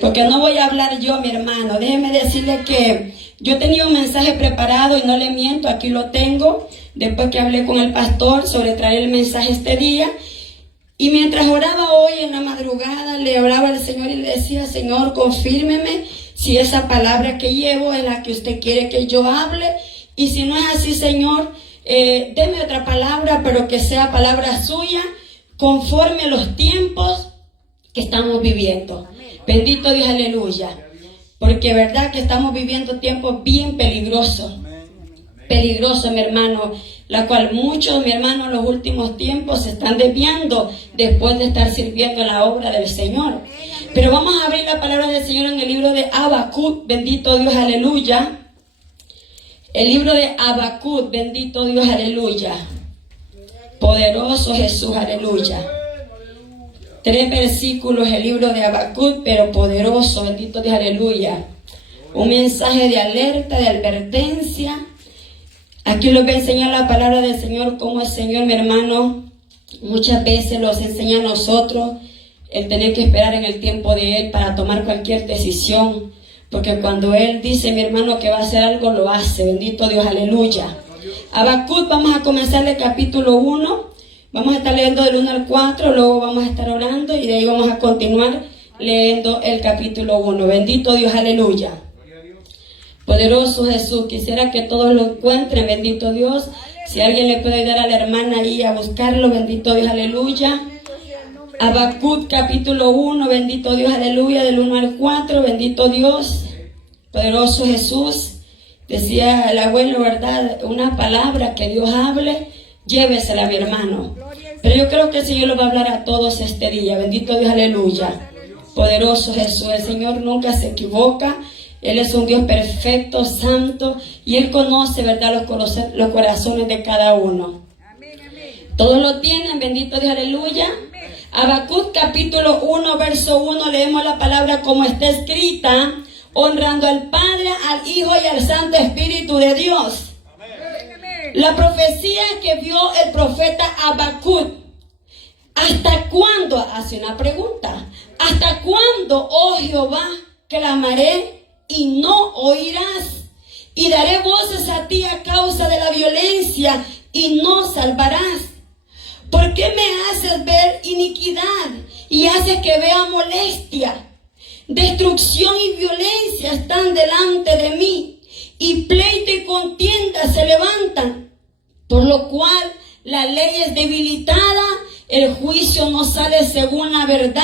Porque no voy a hablar yo, mi hermano. Déjeme decirle que yo tenía un mensaje preparado y no le miento, aquí lo tengo. Después que hablé con el pastor sobre traer el mensaje este día. Y mientras oraba hoy en la madrugada, le oraba al Señor y le decía: Señor, confírmeme si esa palabra que llevo es la que usted quiere que yo hable. Y si no es así, Señor, deme otra palabra, pero que sea palabra suya, conforme a los tiempos que estamos viviendo. Bendito Dios, aleluya. Porque verdad que estamos viviendo tiempos bien peligrosos. Peligrosos, mi hermano. La cual muchos, mi hermano, en los últimos tiempos se están desviando después de estar sirviendo en la obra del Señor. Pero vamos a abrir la palabra del Señor en el libro de Habacuc. Bendito Dios, aleluya. El libro de Habacuc, bendito Dios, aleluya. Poderoso Jesús, aleluya. 3 versículos, el libro de Habacuc, pero poderoso, bendito Dios, aleluya. Un mensaje de alerta, de advertencia. Aquí les voy a enseñar la palabra del Señor, como el Señor, mi hermano, muchas veces nos enseña a nosotros el tener que esperar en el tiempo de Él para tomar cualquier decisión. Porque cuando Él dice, mi hermano, que va a hacer algo, lo hace. Bendito Dios, aleluya. Habacuc, vamos a comenzar el capítulo 1. Vamos a estar leyendo del 1 al 4, luego vamos a estar orando y de ahí vamos a continuar leyendo el capítulo 1. Bendito Dios, aleluya. Poderoso Jesús, quisiera que todos lo encuentren, bendito Dios. Si alguien le puede ayudar a la hermana ahí a buscarlo, bendito Dios, aleluya. Habacuc capítulo 1, bendito Dios, aleluya, del 1 al 4, bendito Dios. Poderoso Jesús. Decía el abuelo, ¿verdad? Una palabra que Dios hable, llévesela, mi hermano. Pero yo creo que el Señor lo va a hablar a todos este día. Bendito Dios, aleluya. Poderoso Jesús. El Señor nunca se equivoca. Él es un Dios perfecto, santo. Y Él conoce, ¿verdad?, los corazones de cada uno. Todos lo tienen. Bendito Dios, aleluya. Habacuc capítulo 1, verso 1. Leemos la palabra como está escrita. Honrando al Padre, al Hijo y al Santo Espíritu de Dios. La profecía que vio el profeta Habacuc. ¿Hasta cuándo? Hace una pregunta. ¿Hasta cuándo, oh Jehová, clamaré y no oirás? Y daré voces a ti a causa de la violencia y no salvarás. ¿Por qué me haces ver iniquidad y haces que vea molestia? Destrucción y violencia están delante de mí. Y pleito y contienda se levantan, por lo cual la ley es debilitada, el juicio no sale según la verdad,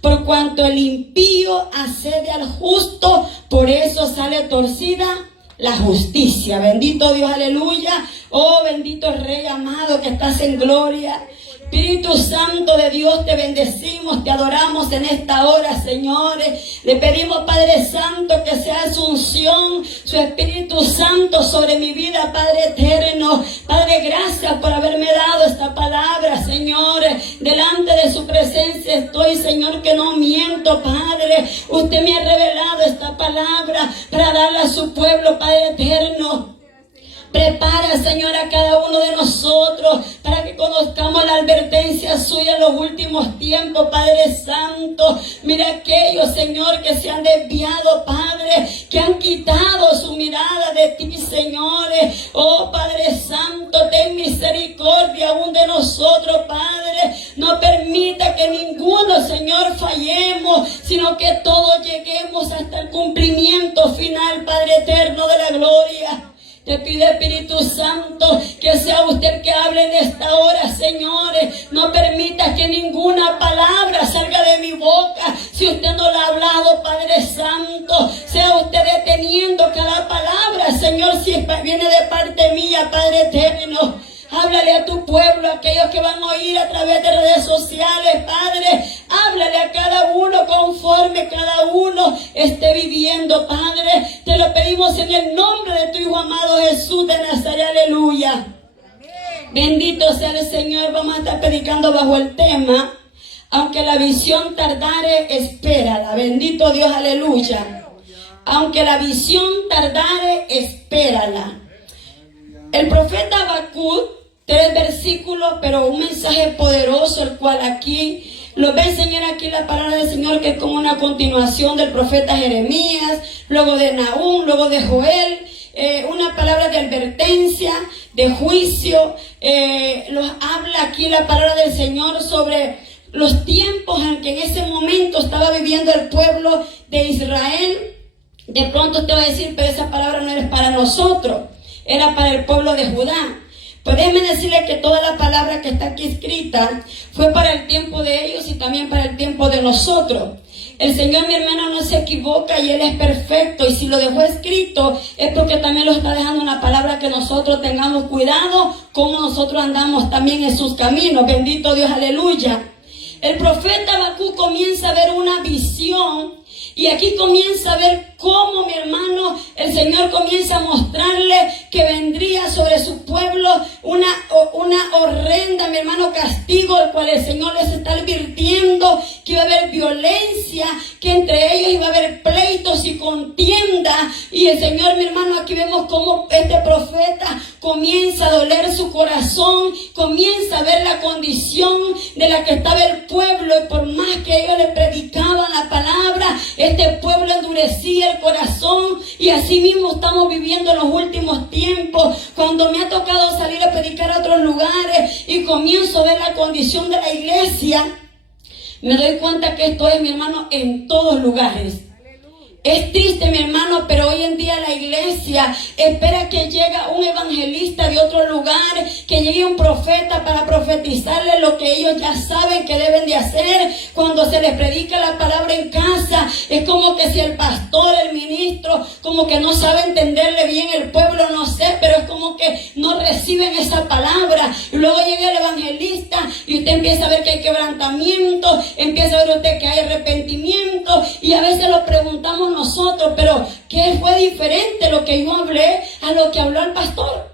por cuanto el impío asede al justo, por eso sale torcida la justicia. Bendito Dios, aleluya. Oh, bendito Rey amado que estás en gloria. Espíritu Santo de Dios, te bendecimos, te adoramos en esta hora, señores. Le pedimos, Padre Santo, que sea su unción, su Espíritu Santo sobre mi vida, Padre eterno. Padre, gracias por haberme dado esta palabra, Señor. Delante de su presencia estoy, Señor, que no miento, Padre. Usted me ha revelado esta palabra para darla a su pueblo, Padre eterno. Prepara, Señor, a cada uno de nosotros para que conozcamos la advertencia suya en los últimos tiempos, Padre Santo. Mira aquellos, Señor, que se han desviado, Padre, que han quitado su mirada de ti, Señor. Oh, Padre Santo, ten misericordia aún de nosotros, Padre. No permita que ninguno, Señor, fallemos, sino que todos lleguemos hasta el cumplimiento final, Padre eterno de la gloria. Te pido, Espíritu Santo, que sea usted el que hable en esta hora, señores. No permita que ninguna palabra salga de mi boca si usted no la ha hablado, Padre Santo. Sea usted deteniendo cada palabra, Señor, si viene de parte mía, Padre eterno. Háblale a tu pueblo, a aquellos que van a oír a través de redes sociales, Padre. Háblale a cada uno conforme cada uno esté viviendo, Padre. Te lo pedimos en el nombre de tu Hijo amado Jesús de Nazaret, aleluya. Bendito sea el Señor. Vamos a estar predicando bajo el tema: aunque la visión tardare, espérala. Bendito Dios, aleluya. Aunque la visión tardare, espérala. El profeta Habacuc, 3 versículos, pero un mensaje poderoso, el cual aquí Los va a enseñar aquí la palabra del Señor, que es como una continuación del profeta Jeremías, luego de Nahum, luego de Joel, una palabra de advertencia, de juicio. Los habla aquí la palabra del Señor sobre los tiempos en que en ese momento estaba viviendo el pueblo de Israel. De pronto te va a decir, pero esa palabra no era para nosotros, era para el pueblo de Judá. Pues déjeme decirle que toda la palabra que está aquí escrita fue para el tiempo de ellos y también para el tiempo de nosotros. El Señor, mi hermano, no se equivoca y Él es perfecto. Y si lo dejó escrito es porque también lo está dejando una palabra que nosotros tengamos cuidado como nosotros andamos también en sus caminos. Bendito Dios, aleluya. El profeta Habacuc comienza a ver una visión. Y aquí comienza a ver cómo, mi hermano, el Señor comienza a mostrarle que vendría sobre su pueblo una horrenda, mi hermano, castigo, el cual el Señor les está advirtiendo que iba a haber violencia, que entre ellos iba a haber pleitos y contienda. Y el Señor, mi hermano, aquí vemos cómo este profeta comienza a doler su corazón, comienza a ver la condición de la que estaba el pueblo, y por más que ellos le predicaban la palabra, este pueblo endurecía el corazón. Y así mismo estamos viviendo en los últimos tiempos. Cuando me ha tocado salir a predicar a otros lugares y comienzo a ver la condición de la iglesia, me doy cuenta que esto es, mi hermano, en todos lugares. Es triste, mi hermano, pero hoy en día la iglesia espera que llegue un evangelista de otro lugar, que llegue un profeta para profetizarle lo que ellos ya saben que deben de hacer. Cuando se les predica la palabra en casa, es como que si el pastor, el ministro, como que no sabe entenderle bien el pueblo, no sé, pero es como que no reciben esa palabra. Y luego llega el evangelista y usted empieza a ver que hay quebrantamiento, empieza a ver usted que hay arrepentimiento, y a veces lo preguntamos nosotros, pero ¿qué fue diferente lo que yo hablé a lo que habló el pastor?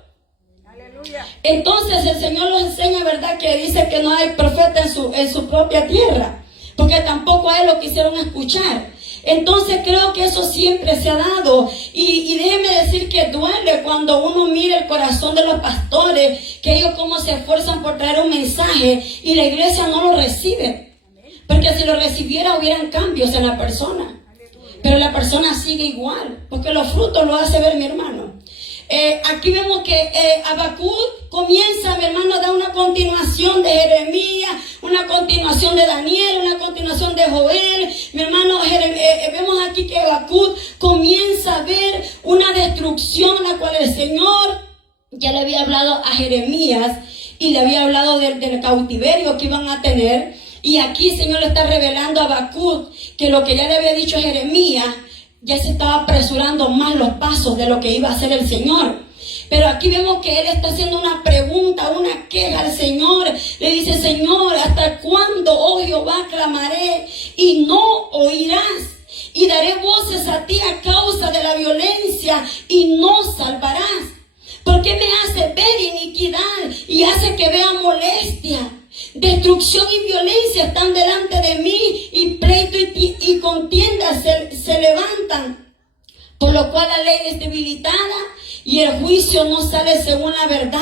Aleluya. Entonces el Señor nos enseña, ¿verdad?, que dice que no hay profeta en su propia tierra, porque tampoco a él lo quisieron escuchar. Entonces creo que eso siempre se ha dado, y déjeme decir que duele cuando uno mira el corazón de los pastores, que ellos como se esfuerzan por traer un mensaje y la iglesia no lo recibe, porque si lo recibiera hubieran cambios en la persona. Pero la persona sigue igual, porque los frutos lo hace ver, mi hermano. Aquí vemos que Habacuc comienza, mi hermano, a dar una continuación de Jeremías, una continuación de Daniel, una continuación de Joel. Mi hermano, vemos aquí que Habacuc comienza a ver una destrucción, la cual el Señor ya le había hablado a Jeremías y le había hablado del cautiverio que iban a tener. Y aquí el Señor le está revelando a Habacuc que lo que ya le había dicho Jeremías, ya se estaba apresurando más los pasos de lo que iba a hacer el Señor. Pero aquí vemos que él está haciendo una pregunta, una queja al Señor. Le dice: Señor, ¿hasta cuándo, oh Jehová, clamaré y no oirás? Y daré voces a ti a causa de la violencia y no salvarás. ¿Por qué me hace ver iniquidad y hace que vea molestia? Destrucción y violencia están delante de mí, y pleito y contienda se levantan, por lo cual la ley es debilitada y el juicio no sale según la verdad.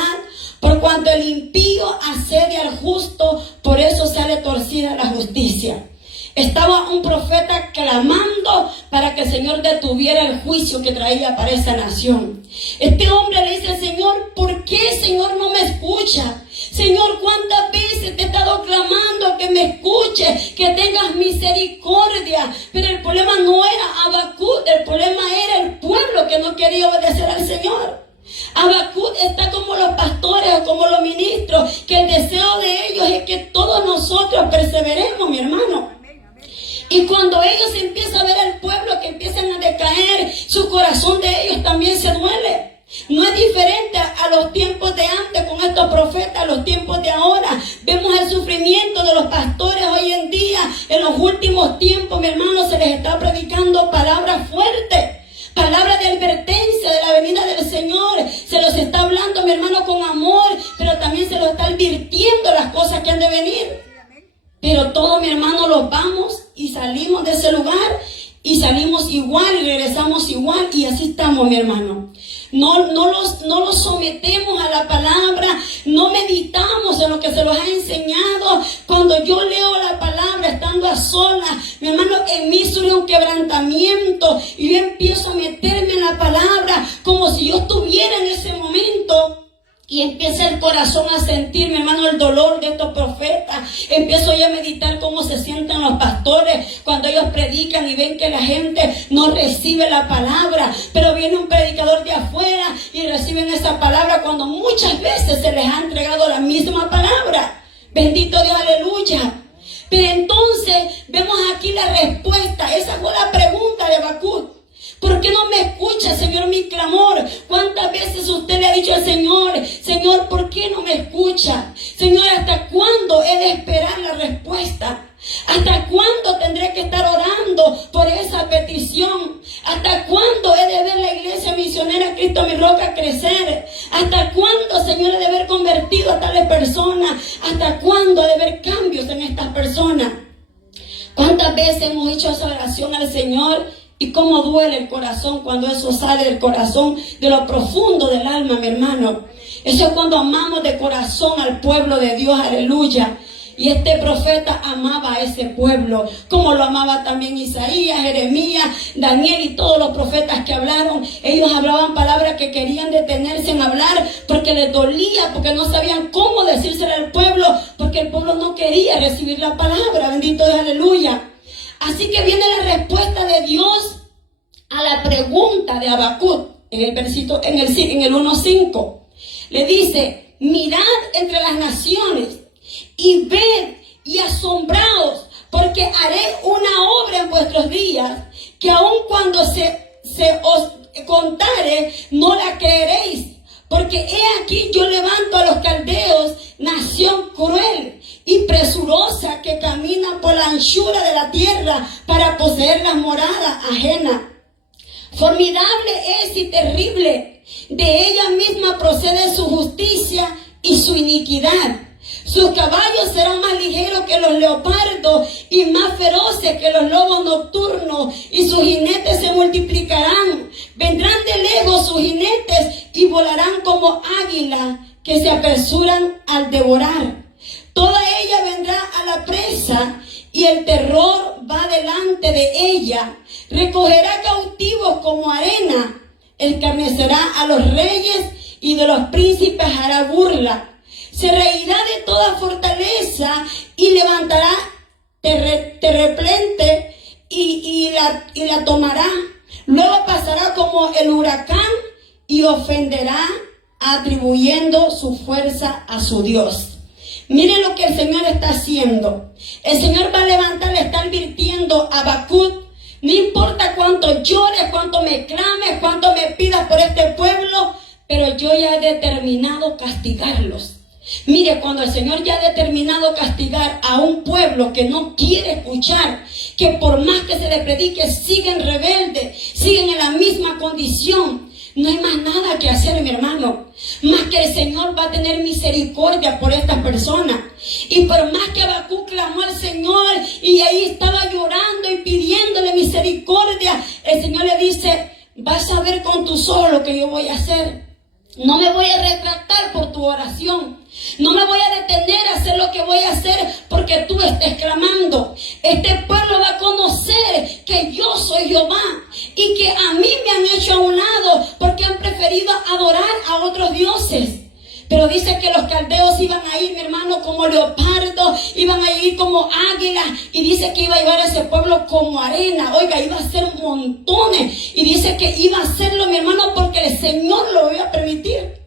Por cuanto el impío asedia al justo, por eso sale torcida la justicia. Estaba un profeta clamando para que el Señor detuviera el juicio que traía para esa nación. Este hombre le dice al Señor: ¿por qué, Señor, no me escucha? Señor, ¿cuántas veces te he estado clamando que me escuches, que tengas misericordia? Pero el problema no era Habacuc, el problema era el pueblo que no quería obedecer al Señor. Habacuc está como los pastores o como los ministros, que el deseo de ellos es que todos nosotros perseveremos, mi hermano. Y cuando ellos empiezan a ver al pueblo que empiezan a decaer, su corazón de ellos también se duele. No es diferente a los tiempos de antes con estos profetas, a los tiempos de ahora. Vemos el sufrimiento de los pastores hoy en día. En los últimos tiempos, mi hermano, se les está predicando palabras fuertes, palabras de advertencia de la venida del Señor. Se los está hablando, mi hermano, con amor, pero también se los está advirtiendo las cosas que han de venir. Pero todos, mi hermano, los vamos y salimos de ese lugar y salimos igual y regresamos igual, y así estamos, mi hermano. No los sometemos a la palabra, no meditamos en lo que se nos ha enseñado. Cuando yo leo la palabra estando a solas, mi hermano, en mí surge un quebrantamiento y yo empiezo a meterme en la palabra como si yo estuviera en ese momento. Y empieza el corazón a sentir, mi hermano, el dolor de estos profetas. Empiezo ya a meditar cómo se sienten los pastores cuando ellos predican y ven que la gente no recibe la palabra. Pero viene un predicador de afuera y reciben esa palabra cuando muchas veces se les ha entregado la misma palabra. Bendito Dios, aleluya. Pero entonces vemos aquí la respuesta. Esa fue la pregunta de Habacuc. ¿Por qué no me escucha, Señor, mi clamor? ¿Cuántas veces usted le ha dicho al Señor, Señor, ¿por qué no me escucha? Señor, ¿hasta cuándo he de esperar la respuesta? ¿Hasta cuándo tendré que estar orando por esa petición? ¿Hasta cuándo he de ver la iglesia misionera Cristo mi roca crecer? ¿Hasta cuándo, Señor, he de haber convertido a tales personas? ¿Hasta cuándo he de ver cambios en estas personas? ¿Cuántas veces hemos hecho esa oración al Señor? Y cómo duele el corazón cuando eso sale del corazón, de lo profundo del alma, mi hermano. Eso es cuando amamos de corazón al pueblo de Dios, aleluya. Y este profeta amaba a ese pueblo, como lo amaba también Isaías, Jeremías, Daniel y todos los profetas que hablaron. Ellos hablaban palabras que querían detenerse en hablar porque les dolía, porque no sabían cómo decírselo al pueblo, porque el pueblo no quería recibir la palabra. Bendito Dios, aleluya. Así que viene la respuesta de Dios a la pregunta de Habacuc en el 1:5. Le dice: mirad entre las naciones y ved y asombraos, porque haré una obra en vuestros días, que aun cuando se os contare, no la creeréis. Porque he aquí yo levanto a los caldeos, nación cruel y presurosa, que camina por la anchura de la tierra para poseer las moradas ajenas. Formidable es y terrible, de ella misma procede su justicia y su iniquidad. Sus caballos serán más ligeros que los leopardos y más feroces que los lobos nocturnos, y sus jinetes se multiplicarán. Vendrán de lejos sus jinetes y volarán como águilas que se apresuran al devorar. Toda ella vendrá a la presa y el terror va delante de ella. Recogerá cautivos como arena, escarnecerá a los reyes y de los príncipes hará burla. Se reirá de toda fortaleza y levantará terreplente y la tomará. Luego pasará como el huracán y ofenderá, atribuyendo su fuerza a su Dios. Miren lo que el Señor está haciendo. El Señor va a levantar, le está advirtiendo a Habacuc: no importa cuánto llores, cuánto me clames, cuánto me pidas por este pueblo, pero yo ya he determinado castigarlos. Mire, cuando el Señor ya ha determinado castigar a un pueblo que no quiere escuchar, que por más que se le predique siguen rebeldes, siguen en la misma condición, no hay más nada que hacer, mi hermano. Más que el Señor va a tener misericordia por estas personas. Y por más que Habacuc clamó al Señor y ahí estaba llorando y pidiéndole misericordia, el Señor le dice: vas a ver con tus ojos lo que yo voy a hacer. No me voy a retractar por tu oración. No me voy a detener a hacer lo que voy a hacer porque tú estés clamando. Este pueblo va a conocer que yo soy Jehová y que a mí me han hecho a un lado porque han preferido adorar a otros dioses. Pero dice que los caldeos iban a ir, mi hermano, como leopardos, iban a ir como águilas, y dice que iba a llevar a ese pueblo como arena. Oiga, iba a ser montones, y dice que iba a hacerlo, mi hermano, porque el Señor lo iba a permitir.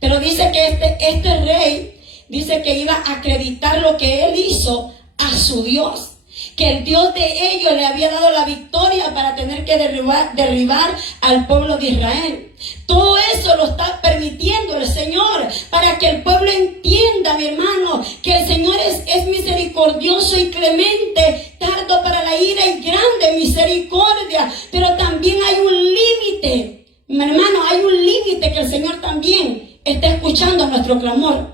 Pero dice que este rey, dice que iba a acreditar lo que él hizo a su Dios, que el Dios de ellos le había dado la victoria para tener que derribar al pueblo de Israel. Todo eso lo está permitiendo el Señor para que el pueblo entienda, mi hermano, que el Señor es misericordioso y clemente, tardo para la ira y grande misericordia, pero también hay un límite, mi hermano, hay un límite que el Señor también está escuchando nuestro clamor.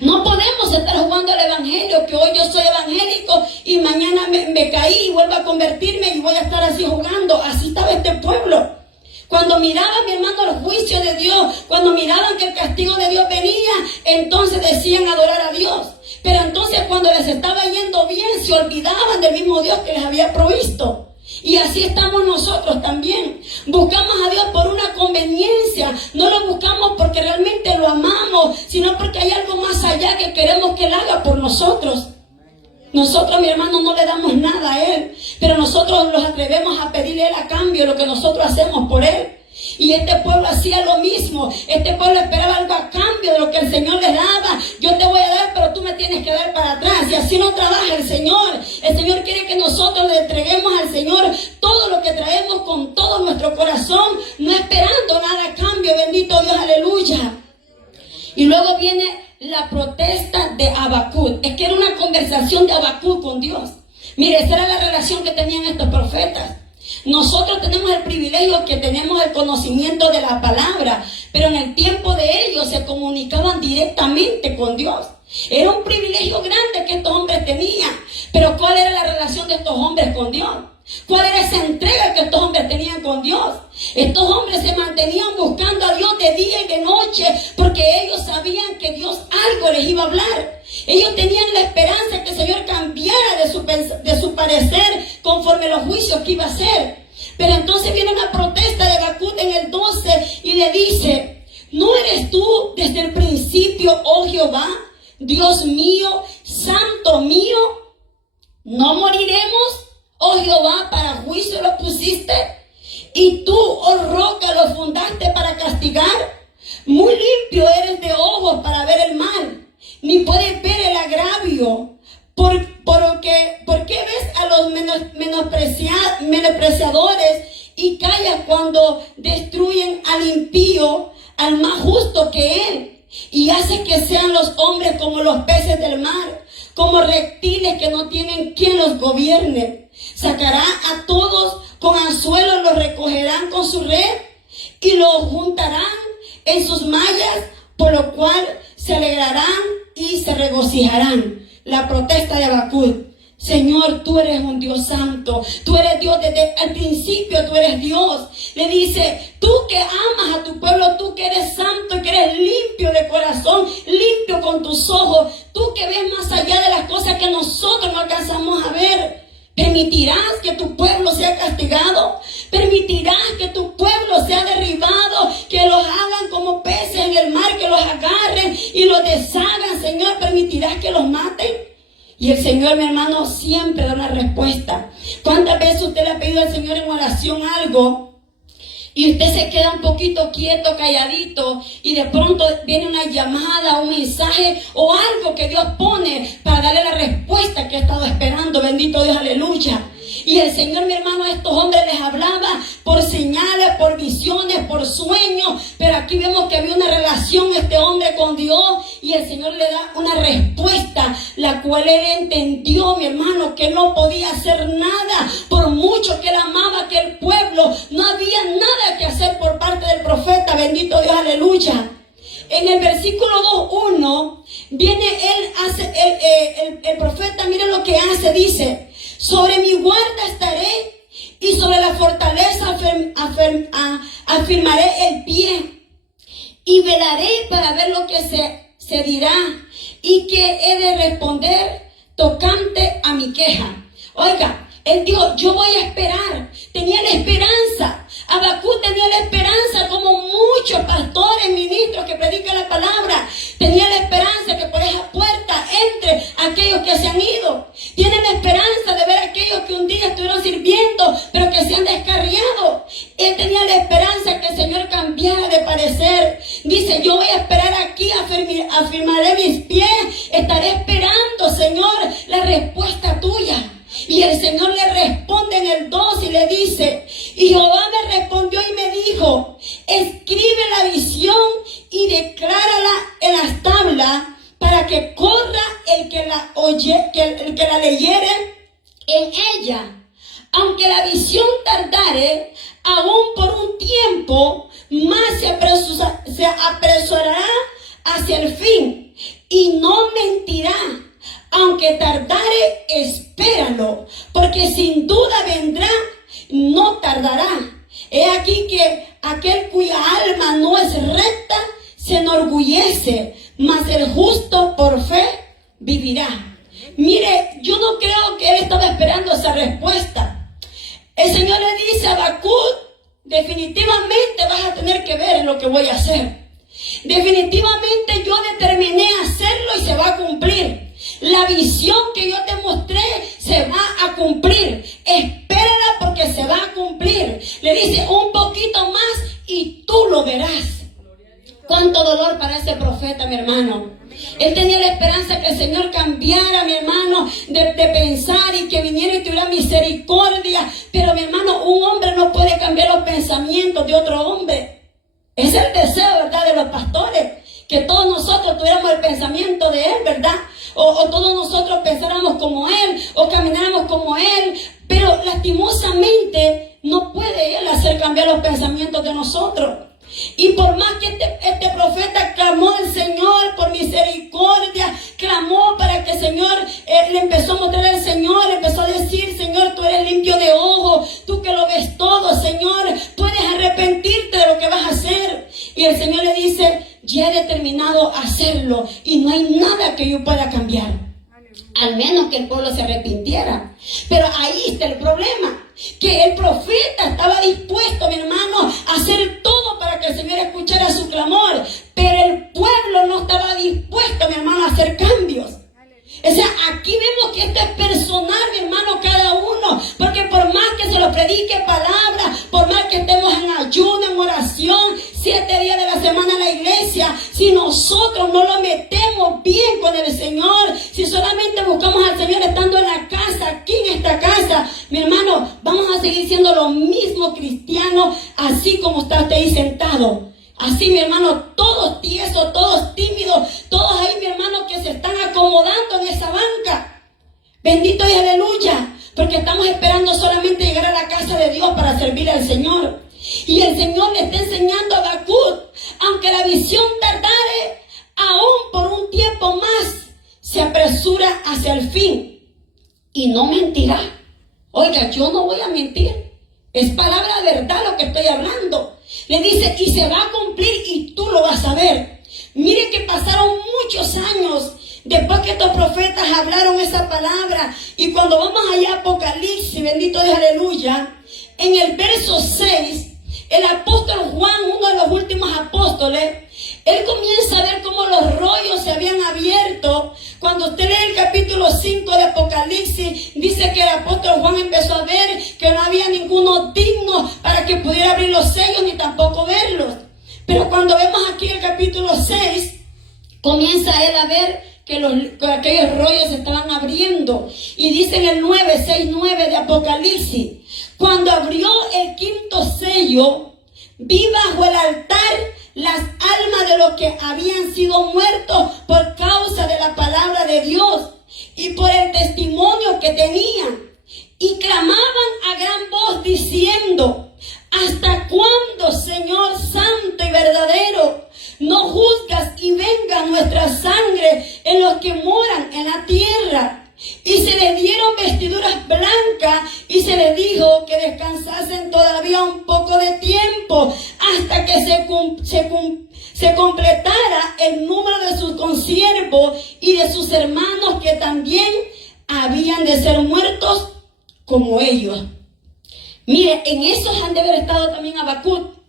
No podemos estar jugando al evangelio, que hoy yo soy evangélico y mañana me caí y vuelvo a convertirme y voy a estar así jugando. Así estaba este pueblo. Cuando miraban, mi hermano, el juicio de Dios, cuando miraban que el castigo de Dios venía, entonces decían adorar a Dios. Pero entonces cuando les estaba yendo bien, se olvidaban del mismo Dios que les había provisto. Y así estamos nosotros también. Buscamos a Dios por una conveniencia. No lo buscamos porque realmente lo amamos, sino porque hay algo más allá que queremos que Él haga por nosotros. Nosotros, mi hermano, no le damos nada a Él, pero nosotros nos atrevemos a pedirle a Él a cambio lo que nosotros hacemos por Él. Y este pueblo hacía lo mismo. Este pueblo esperaba algo a cambio de lo que el Señor les daba. Yo te voy a dar, pero tú me tienes que dar para atrás. Y así no trabaja el Señor. El Señor quiere que nosotros le entreguemos al Señor todo lo que traemos con todo nuestro corazón, no esperando nada a cambio. Bendito Dios, aleluya. Y luego viene la protesta de Habacuc. Es que era una conversación de Habacuc con Dios. Mire, esa era la relación que tenían estos profetas. Nosotros tenemos el privilegio que tenemos el conocimiento de la palabra, pero en el tiempo de ellos se comunicaban directamente con Dios. Era un privilegio grande que estos hombres tenían. Pero ¿cuál era la relación de estos hombres con Dios? ¿Cuál era esa entrega que estos hombres tenían con Dios? Estos hombres se mantenían buscando a Dios de día y de noche porque ellos sabían que Dios algo les iba a hablar. Ellos tenían la esperanza que el Señor cambiara de su parecer conforme los juicios que iba a hacer. Pero entonces viene una protesta de Habacuc en el 12 y le dice: ¿no eres tú desde el principio, oh Jehová, Dios mío, santo mío? ¿No moriremos, oh Jehová, para juicio lo pusiste? Y tú, oh roca, lo fundaste para castigar. Muy limpio eres de ojos para ver el mal, ni puedes ver el agravio. ¿Por qué ves a los menospreciadores y callas cuando destruyen al impío, al más justo que él? Y haces que sean los hombres como los peces del mar, como reptiles que no tienen quien los gobierne. Sacará a todos con anzuelos, los recogerán con su red y los juntarán en sus mallas, por lo cual se alegrarán y se regocijarán. La protesta de Habacuc: Señor, tú eres un Dios santo, tú eres Dios desde el principio, tú eres Dios. Le dice: tú que amas a tu pueblo, tú que eres santo y que eres limpio de corazón, limpio con tus ojos, tú que ves más allá de las cosas que nosotros no alcanzamos a ver. ¿Permitirás que tu pueblo sea castigado? ¿Permitirás que tu pueblo sea derribado? Que los hagan como peces en el mar, que los agarren y los deshagan. Señor, ¿permitirás que los maten? Y el Señor, mi hermano, siempre da una respuesta. ¿Cuántas veces usted le ha pedido al Señor en oración algo y usted se queda un poquito quieto, calladito, y de pronto viene una llamada, un mensaje o algo que Dios pone para darle la respuesta que ha estado esperando? Bendito Dios, aleluya. Y el Señor, mi hermano, a estos hombres les hablaba por señales, por visiones, por sueños. Pero aquí vemos que había una relación este hombre con Dios. Y el Señor le da una respuesta, la cual él entendió, mi hermano, que no podía hacer nada. Por mucho que él amaba aquel pueblo, no había nada que hacer por parte del profeta. Bendito Dios, aleluya. En el versículo 2:1 viene el profeta, miren lo que hace, dice: sobre mi guarda estaré y sobre la fortaleza afirmaré el pie, y velaré para ver lo que se dirá y que he de responder tocante a mi queja. Oiga, él dijo: yo voy a esperar. Tenía la esperanza. Habacuc tenía la esperanza, como muchos pastores, ministros que predican la palabra. Tenía la esperanza que por esa puerta entre aquellos que se han ido. Tienen la esperanza de ver a aquellos que un día estuvieron sirviendo, pero que se han descarriado. Él tenía la esperanza que el Señor cambiara de parecer. Dice: yo voy a esperar aquí, afirmaré mis pies. Estaré esperando, Señor, la respuesta tuya. Y el Señor le responde en el 2 y le dice: y Jehová me respondió y me dijo: escribe la visión y declárala en las tablas, para que corra el que la leyere en ella. Aunque la visión tardare, aún por un tiempo, más se apresurará hacia el fin, y no mentirá. Aunque aunque tardare, espéralo, porque sin duda vendrá, no tardará. He aquí que aquel cuya alma no es recta se enorgullece, mas el justo por fe vivirá. Mire, yo no creo que él estaba esperando esa respuesta. El Señor le dice a Habacuc: definitivamente vas a tener que ver lo que voy a hacer. Definitivamente yo determiné hacerlo y se va a cumplir. La visión que yo te mostré se va a cumplir. Espérala porque se va a cumplir. Le dice: un poquito más y tú lo verás. Cuánto dolor para ese profeta, mi hermano. Él tenía la esperanza que el Señor cambiara, mi hermano, de pensar y que viniera y tuviera misericordia. Pero, mi hermano, un hombre no puede cambiar los pensamientos de otro hombre. Es el deseo, ¿verdad?, de los pastores, que todos nosotros tuviéramos el pensamiento de Él, ¿verdad? O todos nosotros pensáramos como Él, o camináramos como Él. Pero lastimosamente no puede Él hacer cambiar los pensamientos de nosotros. Y por más que este profeta clamó al Señor por misericordia, clamó para que el Señor le empezó a mostrar al Señor, le empezó a decir: Señor, tú eres limpio de ojos, tú que lo ves todo, Señor, puedes arrepentirte de lo que vas a hacer. Y el Señor le dice: ya he determinado hacerlo y no hay nada que yo pueda cambiar. Al menos que el pueblo se arrepintiera. Pero ahí está el problema, que el profeta estaba dispuesto, mi hermano, a hacer todo para que el Señor escuchara su clamor, pero el pueblo no estaba dispuesto, mi hermano, a hacer cambios. O sea, aquí vemos que esto es personal, mi hermano, cada uno, porque por más que se lo predique palabra, por más que estemos en ayuno, en oración, 7 días de la semana en la iglesia, si nosotros no lo metemos bien con el Señor, si solamente buscamos al Señor estando en la casa, aquí en esta casa, mi hermano, vamos a seguir siendo los mismos cristianos, así como está usted ahí sentado. Así, mi hermano, todos tiesos, todos tímidos, todos ahí, mi hermano, que se están acomodando en esa banca. Bendito y aleluya, porque estamos esperando solamente llegar a la casa de Dios para servir al Señor. Y el Señor le está enseñando a Habacuc: aunque la visión tardare, aún por un tiempo más, se apresura hacia el fin y no mentirá. Oiga, yo no voy a mentir. Es palabra verdad lo que estoy hablando. Le dice: y se va a cumplir y tú lo vas a ver. Mire que pasaron muchos años después que estos profetas hablaron esa palabra. Y cuando vamos allá a Apocalipsis, bendito Dios, aleluya, en el verso 6, el apóstol Juan, uno de los últimos apóstoles, él comienza a ver cómo los rollos se habían abierto. Cuando usted lee el capítulo 5 de Apocalipsis, dice que el apóstol Juan empezó a ver que no había ninguno digno para que pudiera abrir los sellos ni tampoco verlos. Pero cuando vemos aquí el capítulo 6, comienza él a ver que aquellos rollos se estaban abriendo. Y dice en el 6:9 de Apocalipsis: cuando abrió el quinto sello, vi bajo el altar las almas de los que habían sido muertos por causa de la palabra de Dios y por el testimonio que tenían. Y clamaban a gran voz diciendo: ¿hasta cuándo, Señor santo y verdadero, no juzgas y venga nuestra sangre en los que moran en la tierra? Y se les dieron vestiduras blancas y se les dijo que descansasen todavía un poco de tiempo hasta que se completara el número de sus consiervos y de sus hermanos que también habían de ser muertos como ellos. Mire, en esos han de haber estado también Habacuc.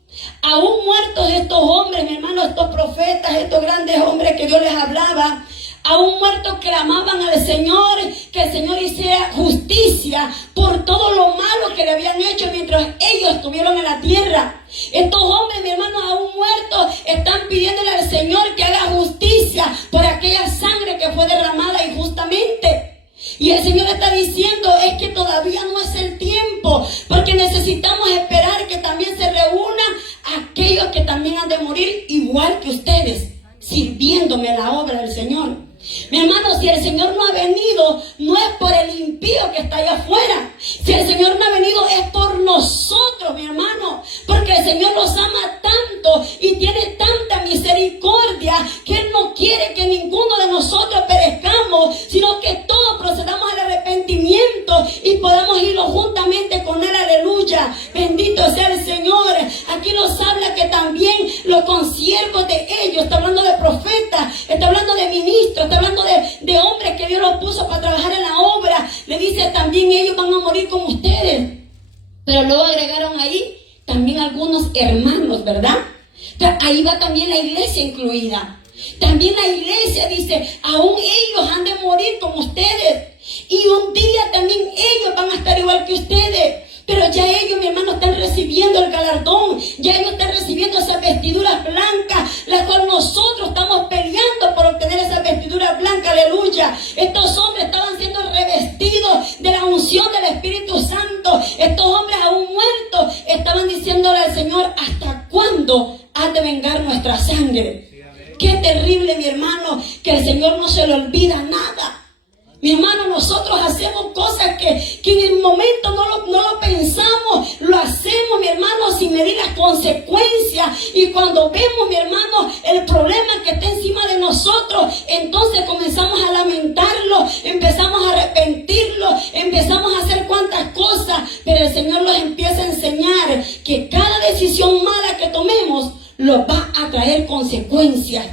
Aún muertos estos hombres, mi hermano, estos profetas, estos grandes hombres que Dios les hablaba, aún muertos clamaban al Señor, que el Señor hiciera justicia por todo lo malo que le habían hecho mientras ellos estuvieron en la tierra. Estos hombres, mi hermano, aún muertos, están pidiéndole al Señor que haga justicia por aquella sangre que fue derramada injustamente. Y el Señor está diciendo: es que todavía no es el tiempo, porque necesitamos esperar que también se reúnan aquellos que también han de morir igual que ustedes, sirviéndome la obra del Señor. Mi hermano, si el Señor no ha venido, no es por el impío que está allá afuera. Si el Señor no ha venido, es por nosotros, mi hermano. Porque el Señor nos ama tanto y tiene tanta misericordia que Él no quiere que ninguno de nosotros perezcamos, sino que todos Bendito sea el Señor. Aquí nos habla que también los consiervos de ellos, está hablando de profetas, está hablando de ministros, está hablando de hombres que Dios los puso para trabajar en la obra. Le dice también ellos van a morir como ustedes. Pero luego agregaron ahí también algunos hermanos, ¿verdad? Ahí va también la iglesia incluida. También la iglesia dice, aún ellos han de morir como ustedes. Y un día también ellos van a estar igual que ustedes. Pero ya ellos, mi hermano, están recibiendo el galardón. Ya ellos están recibiendo esas vestiduras blancas, las cuales nosotros estamos peleando por obtener esas vestiduras blancas. Aleluya. Estos hombres estaban siendo revestidos de la unción del Espíritu Santo. Estos hombres aún muertos estaban diciéndole al Señor, ¿hasta cuándo has de vengar nuestra sangre? Qué terrible, mi hermano, que el Señor no se le olvida nada. Mi hermano, nosotros hacemos cosas que en el momento no lo pensamos, lo hacemos, mi hermano, sin medir las consecuencias. Y cuando vemos, mi hermano, el problema que está encima de nosotros, entonces comenzamos a lamentarlo, empezamos a arrepentirlo, empezamos a hacer cuantas cosas. Pero el Señor nos empieza a enseñar que cada decisión mala que tomemos lo va a traer consecuencias.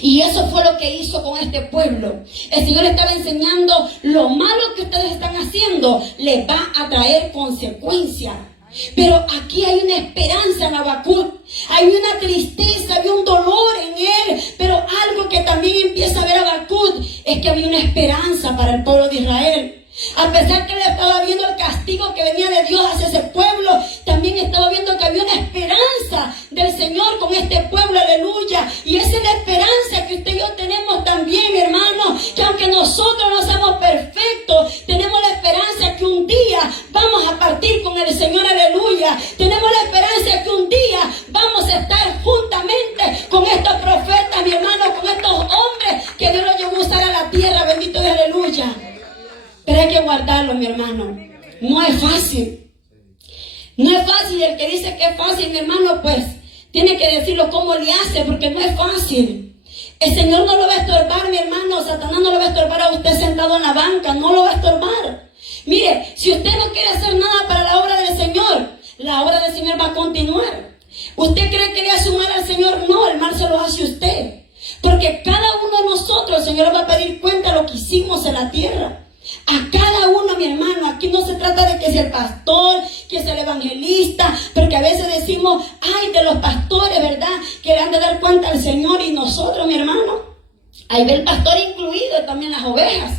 Y eso fue lo que hizo con este pueblo. El Señor estaba enseñando lo malo que ustedes están haciendo les va a traer consecuencias. Pero aquí hay una esperanza en Habacuc. Hay una tristeza, había un dolor en él. Pero algo que también empieza a ver Habacuc es que había una esperanza para el pueblo de Israel. A pesar que él estaba viendo el castigo que venía de Dios hacia ese pueblo, también estaba viendo que había una esperanza del Señor con este pueblo, aleluya. Y esa es la esperanza que usted y yo tenemos también, mi hermano, que aunque nosotros no somos perfectos, tenemos la esperanza que un día vamos a partir con el Señor, aleluya. Tenemos la esperanza que un día vamos a estar juntamente con estos profetas, mi hermano, con estos hombres que Dios los llevó a usar a la tierra, bendito y aleluya. Pero hay que guardarlo, mi hermano. No es fácil. No es fácil. El que dice que es fácil, mi hermano, pues tiene que decirlo cómo le hace, porque no es fácil. El Señor no lo va a estorbar, mi hermano. Satanás no lo va a estorbar a usted sentado en la banca. No lo va a estorbar. Mire, si usted no quiere hacer nada para la obra del Señor, la obra del Señor va a continuar. ¿Usted cree que le hace un mal al Señor? No, el mal se lo hace usted. Porque cada uno de nosotros, el Señor va a pedir cuenta de lo que hicimos en la tierra. A cada uno, mi hermano. Aquí no se trata de que sea el pastor, que sea el evangelista, porque a veces decimos, ay, de los pastores, ¿verdad?, que le han de dar cuenta al Señor. Y nosotros, mi hermano, ahí ve el pastor incluido, también las ovejas.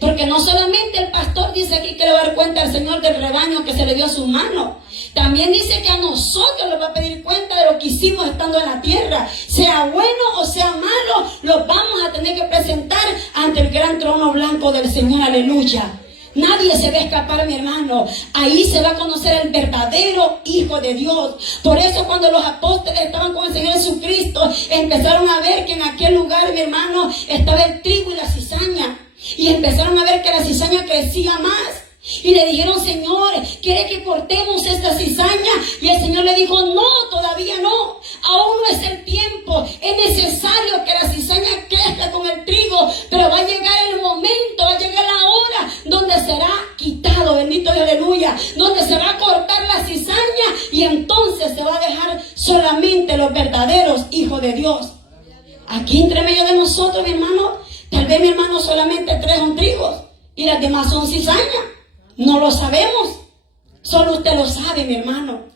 Porque no solamente el pastor dice aquí que le va a dar cuenta al Señor del rebaño que se le dio a su mano. También dice que a nosotros nos va a pedir cuenta de lo que hicimos estando en la tierra. Sea bueno o sea malo, los vamos a tener que presentar ante el gran trono blanco del Señor. Aleluya. Nadie se va a escapar, mi hermano. Ahí se va a conocer el verdadero Hijo de Dios. Por eso cuando los apóstoles estaban con el Señor Jesucristo, empezaron a ver que en aquel lugar, mi hermano, estaba el trigo y la cizaña. Y empezaron a ver que la cizaña crecía más. Y le dijeron, Señor, ¿quiere que cortemos esta cizaña? Y el Señor le dijo, no, todavía no. Aún no es el tiempo. Es necesario que la cizaña crezca con el trigo. Pero va a llegar el momento, va a llegar la hora donde será quitado, bendito y aleluya. Donde se va a cortar la cizaña y entonces se va a dejar solamente los verdaderos hijos de Dios. Aquí entre medio de nosotros, mi hermano, tal vez, mi hermano, solamente 3 son trigos y las demás son cizañas. No lo sabemos. Solo usted lo sabe, mi hermano.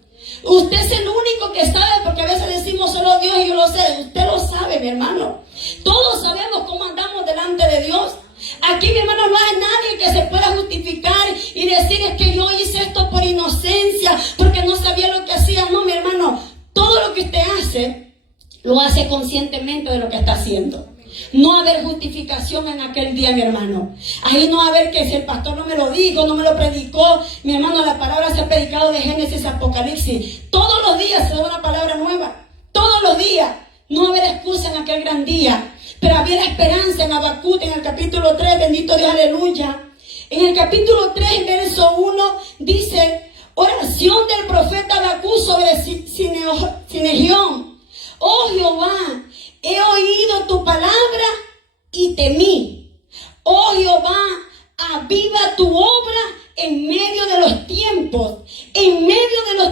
Usted es el único que sabe, porque a veces decimos solo Dios y yo lo sé. Usted lo sabe, mi hermano. Todos sabemos cómo andamos delante de Dios. Aquí, mi hermano, no hay nadie que se pueda justificar y decir es que yo hice esto por inocencia, porque no sabía lo que hacía. No, mi hermano, todo lo que usted hace, lo hace conscientemente de lo que está haciendo. No va a haber justificación en aquel día, mi hermano. Ahí no va a haber que si el pastor no me lo dijo, no me lo predicó. Mi hermano, la palabra se ha predicado de Génesis a Apocalipsis. Todos los días se da una palabra nueva. Todos los días. No va a haber excusa en aquel gran día. Pero había la esperanza en Habacuc, en el capítulo 3, bendito Dios, aleluya. En el capítulo 3, verso 1, dice, oración del profeta Habacuc sobre Sinegión. Oh Jehová, he oído tu palabra y temí. Oh Jehová, aviva tu obra en medio de los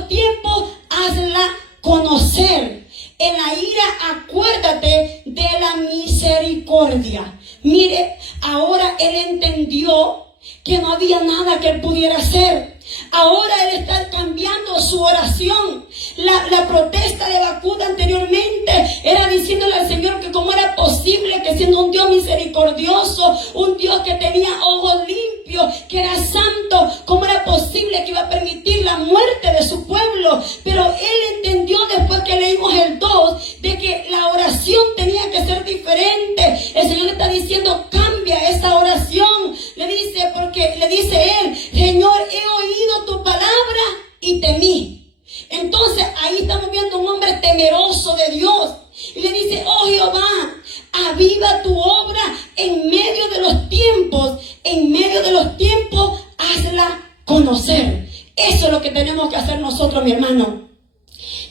tiempos, hazla conocer. En la ira, acuérdate de la misericordia. Mire, ahora él entendió que no había nada que él pudiera hacer. Ahora él está cambiando su oración. La protesta de Habacuc anteriormente era diciéndole al Señor que cómo era posible que siendo un Dios misericordioso, un Dios que tenía ojos limpios, que era santo, cómo era posible que iba a permitir la muerte de su pueblo. Pero él entendió después que leímos el 2 de que la oración tenía que ser diferente. El Señor le está diciendo, cambia esa oración. Le dice él, Señor, he oído tu palabra y temí. Entonces ahí estamos viendo un hombre temeroso de Dios. Y le dice, oh Jehová, aviva tu obra en medio de los tiempos, hazla conocer. Eso es lo que tenemos que hacer nosotros, mi hermano.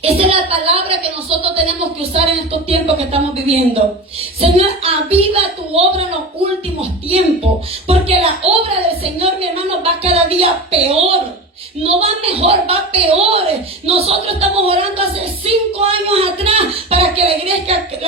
Esa es la palabra que nosotros tenemos que usar en estos tiempos que estamos viviendo. Señor, aviva tu obra en los últimos tiempos, porque la obra del Señor, mi hermano, va cada día peor. No va mejor, va peor. Nosotros estamos orando hace 5 años atrás para que la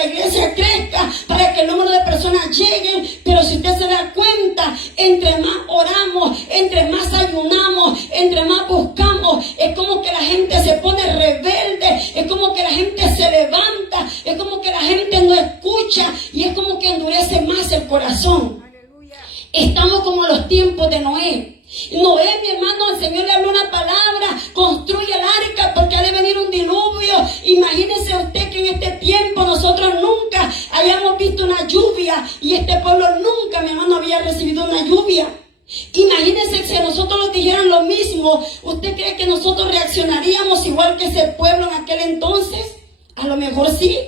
iglesia crezca, para que el número de personas lleguen. Pero si usted se da cuenta, entre más oramos, entre más ayunamos, entre más buscamos, es como que la gente se pone rebelde, es como que la gente se levanta, es como que la gente no escucha y es como que endurece más el corazón. Estamos como en los tiempos de Noé. Noé, mi hermano, el Señor le habló una palabra, construye el arca porque ha de venir un diluvio. Imagínese usted que en este tiempo nosotros nunca hayamos visto una lluvia y este pueblo nunca, mi hermano, había recibido una lluvia. Imagínese que si a nosotros nos dijeran lo mismo, ¿usted cree que nosotros reaccionaríamos igual que ese pueblo en aquel entonces? A lo mejor sí.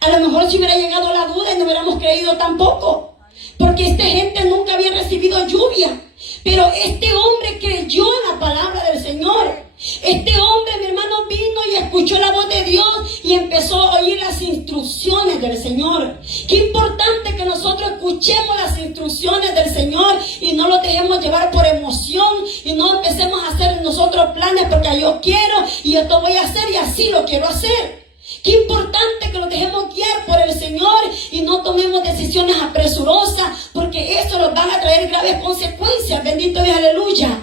A lo mejor si hubiera llegado la duda y no hubiéramos creído tampoco. Porque esta gente nunca había recibido lluvia. Pero este hombre creyó en la palabra del Señor. Este hombre, mi hermano, vino y escuchó la voz de Dios y empezó a oír las instrucciones del Señor. Qué importante que nosotros escuchemos las instrucciones del Señor y no lo dejemos llevar por emoción y no empecemos a hacer nosotros planes porque yo quiero y esto voy a hacer y así lo quiero hacer. Qué importante que nos dejemos guiar por el Señor y no tomemos decisiones apresurosas, porque eso nos va a traer graves consecuencias. Bendito y aleluya.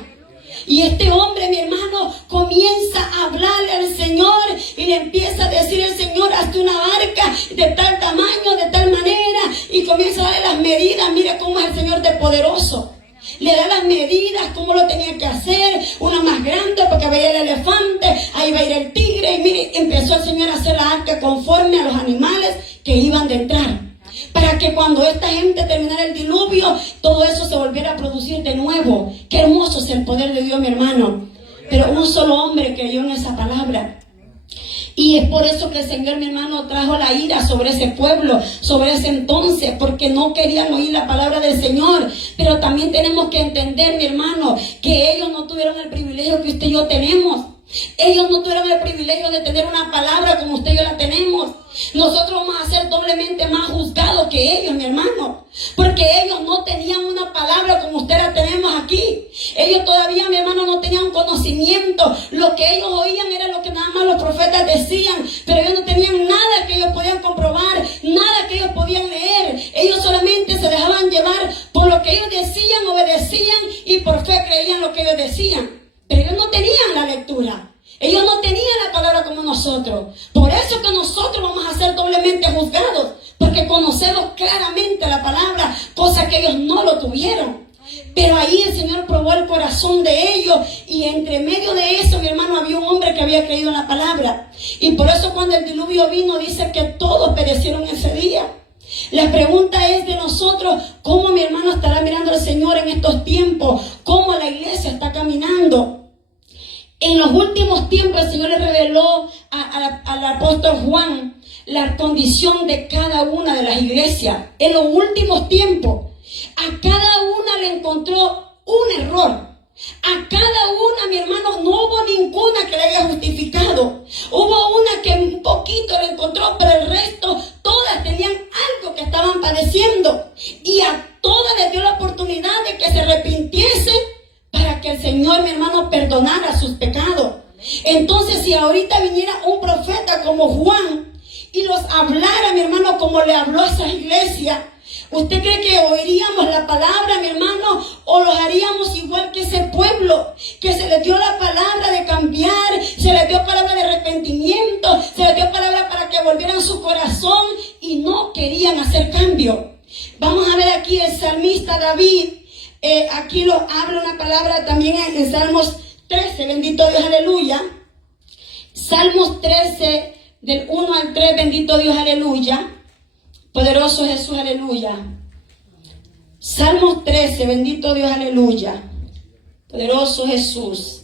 Y este hombre, mi hermano, comienza a hablarle al Señor y le empieza a decir al Señor, hazte una barca de tal tamaño, de tal manera, y comienza a darle las medidas. Mira cómo es el Señor de poderoso. Le da las medidas, cómo lo tenía que hacer, una más grande porque va a ir el elefante, ahí va a ir el tigre, y mire, empezó el Señor a hacer la arca conforme a los animales que iban de entrar, para que cuando esta gente terminara el diluvio, todo eso se volviera a producir de nuevo. Qué hermoso es el poder de Dios, mi hermano. Pero un solo hombre creyó en esa palabra. Y es por eso que el Señor, mi hermano, trajo la ira sobre ese pueblo, sobre ese entonces, porque no querían oír la palabra del Señor. Pero también tenemos que entender, mi hermano, que ellos no tuvieron el privilegio que usted y yo tenemos. Ellos no tuvieron el privilegio de tener una palabra como usted y yo la tenemos. Nosotros vamos a ser doblemente más juzgados que ellos, mi hermano, porque ellos no tenían una palabra como usted la tenemos aquí. Ellos todavía, mi hermano, no tenían conocimiento. Lo que ellos oían era lo que nada más los profetas decían, pero ellos no tenían nada que ellos podían comprobar, nada que ellos podían leer. Ellos solamente se dejaban llevar por lo que ellos decían, obedecían y por fe creían lo que ellos decían. Pero ellos no tenían la lectura. Ellos no tenían la palabra como nosotros. Por eso que nosotros vamos a ser doblemente juzgados, porque conocemos claramente la palabra, cosa que ellos no lo tuvieron. Pero ahí el Señor probó el corazón de ellos, y entre medio de eso, mi hermano, había un hombre que había creído en la palabra. Y por eso cuando el diluvio vino, dice que todos perecieron ese día. La pregunta es de nosotros, ¿cómo mi hermano estará mirando al Señor en estos tiempos? ¿Cómo la iglesia está caminando? En los últimos tiempos el Señor le reveló al apóstol Juan la condición de cada una de las iglesias. En los últimos tiempos, a cada una le encontró un error. A cada una, mi hermano, no hubo ninguna que le haya justificado. Hubo una que un poquito le encontró, pero el resto, todas tenían algo que estaban padeciendo. Y a todas les dio la oportunidad de que se arrepintiesen para que el Entonces, si ahorita viniera un profeta como Juan y los hablara, mi hermano, como le habló a esa iglesia, ¿usted cree que oiríamos la palabra, mi hermano, o los haríamos igual que ese pueblo, que se les dio la palabra de cambiar, se les dio palabra de arrepentimiento, se les dio palabra para que volvieran su corazón y no querían hacer cambio? Vamos a ver aquí el salmista David, aquí lo habla una palabra también en Salmos 13, bendito Dios, aleluya. Salmos 13, del 1 al 3, bendito Dios, aleluya. Poderoso Jesús, aleluya. Salmos 13, bendito Dios, aleluya. Poderoso Jesús.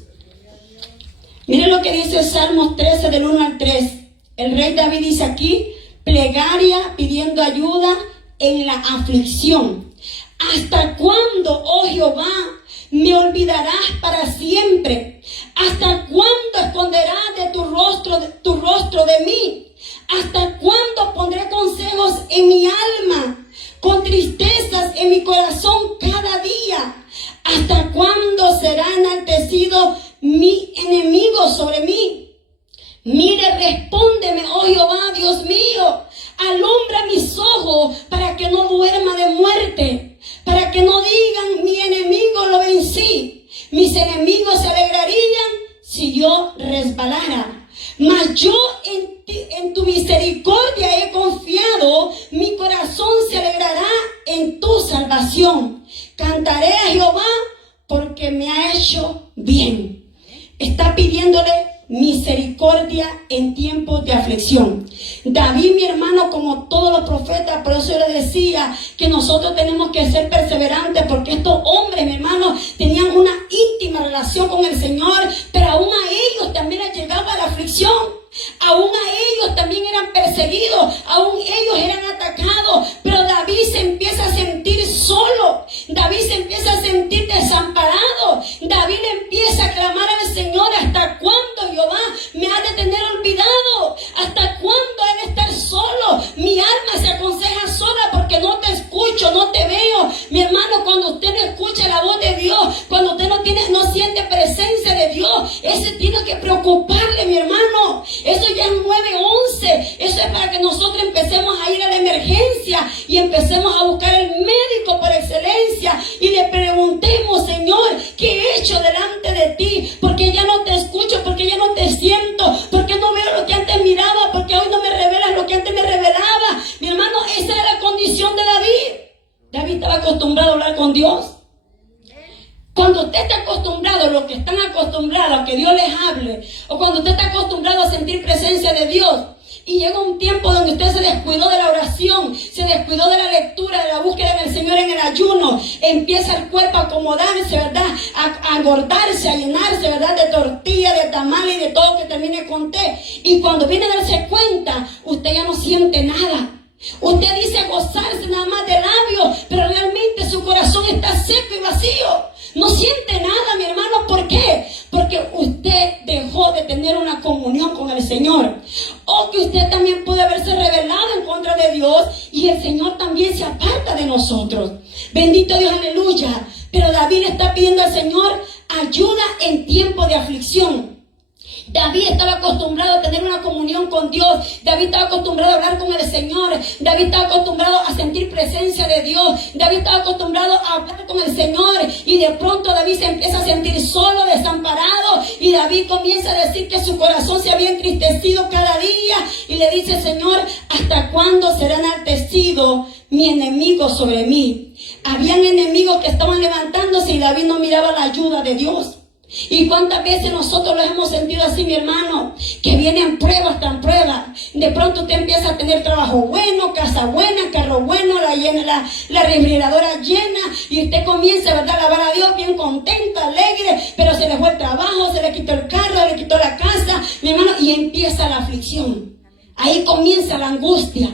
Miren lo que dice Salmos 13, del 1 al 3. El rey David dice aquí, plegaria pidiendo ayuda en la aflicción. ¿Hasta cuándo, oh Jehová, me olvidarás para siempre? ¿Hasta cuándo esconderás de tu rostro de mí? ¿Hasta cuándo pondré consejos en mi alma, con tristezas en mi corazón cada día? ¿Hasta cuándo será enaltecido mi enemigo sobre mí? Mire, respóndeme, oh Jehová, Dios mío. Alumbra mis ojos para que no duerma de muerte, para que no digan mi enemigo lo vencí. Mis enemigos se alegrarían si yo resbalara. Mas yo en tu misericordia he confiado, mi corazón se alegrará en tu salvación. Cantaré a Jehová porque me ha hecho bien. Está pidiéndole misericordia en tiempos de aflicción. David, mi hermano, como todos los profetas, por eso yo le decía que nosotros tenemos que ser perseverantes, porque estos hombres, mi hermano, tenían una íntima relación con el Señor, pero aún a ellos también les llegaba la aflicción. Aún a ellos también eran perseguidos, aún ellos eran atacados, pero David se empieza a sentir solo, David se empieza a sentir desamparado, David empieza a clamar al Señor: ¿hasta cuándo, Jehová, me ha de tener olvidado? ¿Hasta cuándo he de estar solo? Mi alma se aconseja sola porque no te escucho, no te veo. Mi hermano, cuando usted no escucha la voz de Dios, cuando usted no siente presencia de Dios, ese tiene que preocuparle, mi hermano. Eso ya es 911. Eso es para que nosotros empecemos a ir a la emergencia y empecemos a buscar el médico por excelencia y le preguntemos: Señor, ¿qué he hecho delante de ti? Porque ya no te escucho, porque ya no te siento, porque no veo lo que antes miraba, porque hoy no me revelas lo que antes me revelaba. Mi hermano, esa era la condición de David. David estaba acostumbrado a hablar con Dios. Cuando usted está acostumbrado, los que están acostumbrados a que Dios les hable, o cuando usted está acostumbrado a sentir presencia de Dios, y llega un tiempo donde usted se descuidó de la oración, se descuidó de la lectura, de la búsqueda del Señor en el ayuno, empieza el cuerpo a acomodarse, ¿verdad? A engordarse, a llenarse, ¿verdad? De tortilla, de tamal y de todo que termine con té. Y cuando viene a darse cuenta, usted ya no siente nada. Usted dice gozarse nada más de labios, pero realmente su corazón está seco y vacío. No siente nada, mi hermano. ¿Por qué? Porque usted dejó de tener una comunión con el Señor. O que usted también puede haberse rebelado en contra de Dios y el Señor también se aparta de nosotros. Bendito Dios, aleluya. Pero David está pidiendo al Señor ayuda en tiempo de aflicción. David estaba acostumbrado a tener una comunión con Dios. David estaba acostumbrado a hablar con el Señor. David estaba acostumbrado a sentir presencia de Dios. David estaba acostumbrado a hablar con el Señor. Y de pronto David se empieza a sentir solo, desamparado. Y David comienza a decir que su corazón se había entristecido cada día. Y le dice: Señor, ¿hasta cuándo será enaltecido mi enemigo sobre mí? Habían enemigos que estaban levantándose y David no miraba la ayuda de Dios. ¿Y cuántas veces nosotros los hemos sentido así, mi hermano? Que vienen pruebas tras pruebas. De pronto usted empieza a tener trabajo bueno, casa buena, carro bueno, la refrigeradora llena, y usted comienza, ¿verdad?, a alabar a Dios bien contento, alegre, pero se le fue el trabajo, se le quitó el carro, se le quitó la casa, mi hermano, y empieza la aflicción. Ahí comienza la angustia.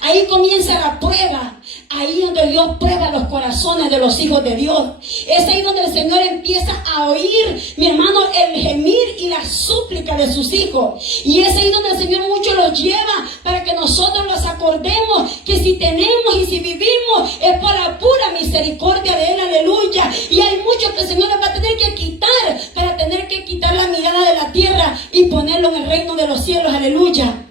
Ahí comienza la prueba. ahí donde Dios prueba los corazones de los hijos de Dios. Es ahí donde el Señor empieza a oír, mi hermano, el gemir y la súplica de sus hijos. Y es ahí donde el Señor mucho los lleva para que nosotros los acordemos que si tenemos y si vivimos es por la pura misericordia de Él, aleluya. Y hay muchos que el Señor les va a tener que quitar para tener que quitar la mirada de la tierra y ponerlo en el reino de los cielos, aleluya.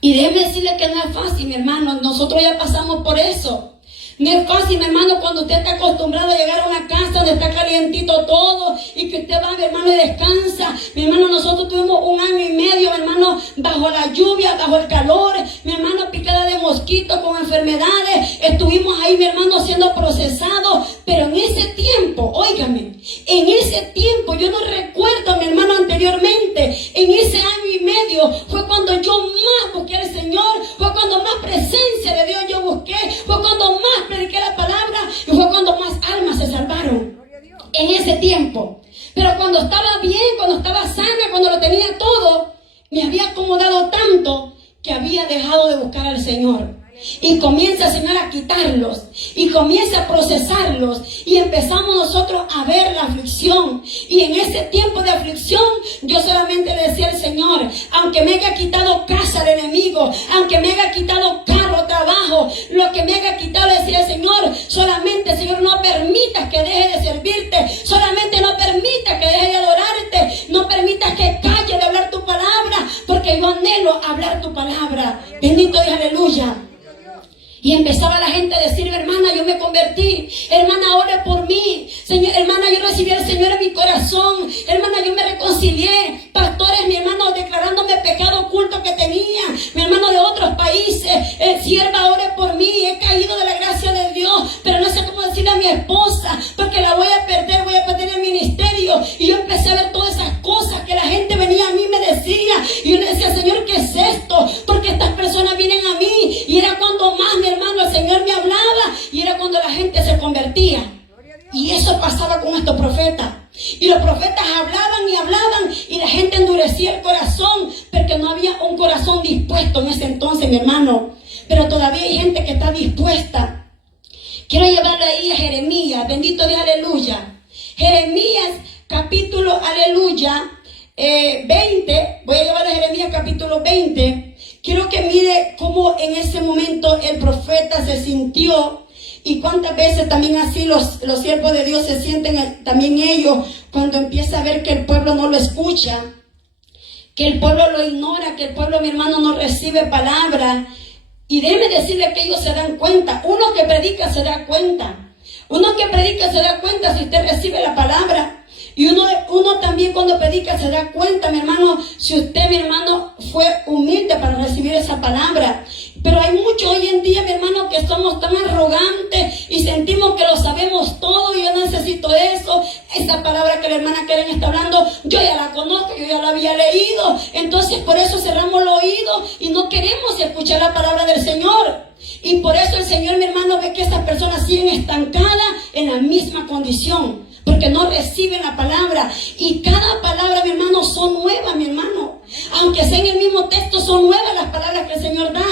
Y déjeme decirle que no es fácil, mi hermano. Nosotros ya pasamos por eso. No es fácil, mi hermano, cuando usted está acostumbrado a llegar a una casa donde está calientito todo y que usted va, mi hermano, y descansa. Mi hermano, nosotros tuvimos 1 año y medio, mi hermano, bajo la lluvia, bajo el calor, mi hermano, picada de mosquitos con enfermedades. Estuvimos ahí, mi hermano, siendo procesados. Pero en ese tiempo, óigame, en ese tiempo, yo no recuerdo, mi hermano, anteriormente, en ese año y medio, fue cuando yo más busqué al Señor, fue cuando más presencia de Dios yo busqué, fue cuando más prediqué la palabra y fue cuando más almas se salvaron en ese tiempo. Pero cuando estaba bien, cuando estaba sana, cuando lo tenía todo, me había acomodado tanto que había dejado de buscar al Señor. Y comienza el Señor a quitarlos y comienza a procesarlos y empezamos nosotros a ver la aflicción. Y en ese tiempo de aflicción yo solamente decía al Señor, aunque me haya quitado casa el enemigo, aunque me haya quitado carro, trabajo, lo que me haya quitado, decía el Señor, solamente, Señor, no permitas que deje de servirte, solamente no permitas que deje de adorarte, no permitas que calle de hablar tu palabra, porque yo anhelo hablar tu palabra. Bendito y aleluya. Y empezaba la gente a decir, hermana, yo me convertí, hermana, ore por mí, Señor, hermana, yo recibí al Señor en mi corazón, hermana, yo me reconcilié, pastores, mi hermano, declarándome pecado oculto que tenía, mi hermano de otros países, sierva, ore por mí, he caído de la gracia de Dios, pero no sé cómo decirle a mi esposa, porque la voy a perder el ministerio. Y yo empecé a ver todas esas cosas que la gente venía a mí y me decía, y yo le decía, Señor, ¿qué es esto? Porque estas personas vienen a mí, y era cuando más, mi hermano, el Señor me hablaba, y era cuando la gente se convertía. Y eso pasaba con estos profetas. Y los profetas hablaban y hablaban, y la gente endurecía el corazón, porque no había un corazón dispuesto en ese entonces, mi hermano. Pero todavía hay gente que está dispuesta. Quiero llevarlo ahí a Jeremías, bendito Dios, aleluya. Jeremías, capítulo, aleluya, 20, voy a llevar a Jeremías capítulo 20. Quiero que mire cómo en ese momento el profeta se sintió y cuántas veces también así los siervos de Dios se sienten también ellos cuando empieza a ver que el pueblo no lo escucha, que el pueblo lo ignora, que el pueblo, mi hermano, no recibe palabra. Y déjeme decirle que ellos se dan cuenta. Uno que predica se da cuenta. Uno que predica se da cuenta si usted recibe la palabra. Y uno también cuando predica se da cuenta, mi hermano, si usted, mi hermano, fue humilde para recibir esa palabra. Pero hay muchos hoy en día, mi hermano, que somos tan arrogantes y sentimos que lo sabemos todo y yo necesito eso. Esa palabra que la hermana Karen está hablando, yo ya la conozco, yo ya la había leído. Entonces por eso cerramos los oídos y no queremos escuchar la palabra del Señor. Y por eso el Señor, mi hermano, ve que esas personas siguen estancadas en la misma condición, porque no reciben la palabra. Y cada palabra, mi hermano, son nuevas, mi hermano. Aunque sea en el mismo texto, son nuevas las palabras que el Señor da.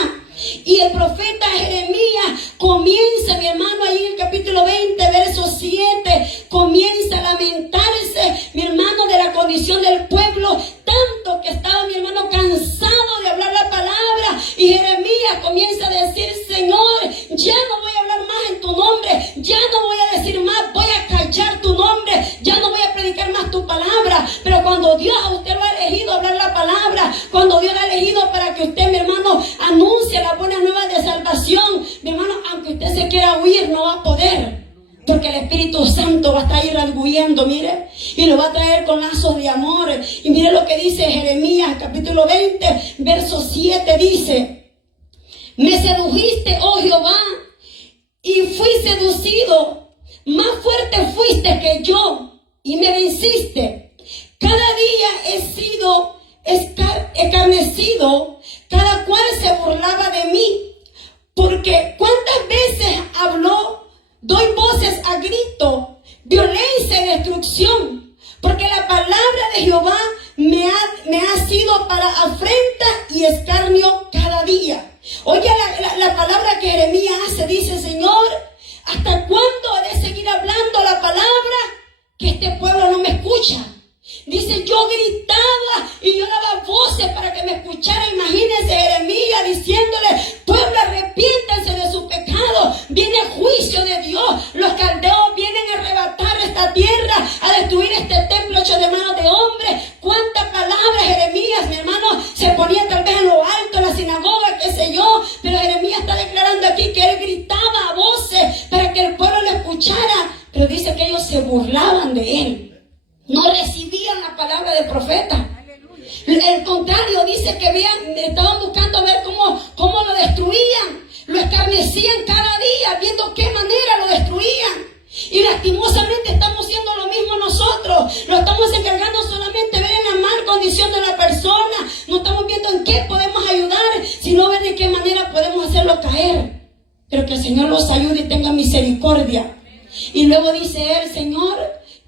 Y el profeta Jeremías comienza, mi hermano, ahí en el capítulo 20, verso 7, comienza a lamentarse, mi hermano, de la condición del pueblo, tanto que estaba, mi hermano, cansado de hablar la palabra. Y Jeremías comienza a decir, Señor, ya no voy a hablar más en tu nombre, ya no voy a decir más, voy a callar tu nombre, ya no voy a predicar más tu palabra. Pero cuando Dios a usted lo ha elegido hablar la palabra, cuando Dios lo ha elegido para que usted, mi hermano, anuncie la buena nueva de salvación, mi hermano, aunque usted se quiera huir, no va a poder, porque el Espíritu Santo va a estar irradiando, mire, y lo va a traer con lazos de amor. Y mire lo que dice Jeremías, capítulo 20, verso 7, dice, me sedujiste, oh Jehová, y fui seducido, más fuerte fuiste que yo, y me venciste. Cada día he sido escarnecido, cada cual se burlaba de mí, porque cuántas veces habló, doy voces a grito, violencia y destrucción, porque la palabra de Jehová me ha sido para afrenta y escarnio cada día. Oye la palabra que Jeremías hace, dice: Señor, ¿hasta cuándo he de seguir hablando la palabra que este pueblo no me escucha? Dice: yo gritaba y yo daba voces para que me escuchara. Imagínense Jeremías diciéndole: pueblo, arrepiéntanse de su pecado, viene el juicio de Dios, los caldeos vienen a arrebatar esta tierra, a destruir este templo hecho de manos de hombres. Cuántas palabras Jeremías, mi hermano, se ponía tal vez en lo alto, en la sinagoga, qué sé yo, pero Jeremías está declarando aquí que él gritaba a voces para que el pueblo lo escuchara, pero dice que ellos se burlaban de él. No recibían la palabra del profeta. El contrario, dice que estaban buscando ver cómo lo destruían. Lo escarnecían cada día, viendo qué manera lo destruían. Y lastimosamente estamos haciendo lo mismo nosotros. Lo estamos encargando solamente de ver en la mal condición de la persona. No estamos viendo en qué podemos ayudar, sino ver de qué manera podemos hacerlo caer. Pero que el Señor los ayude y tenga misericordia. Y luego dice él: Señor,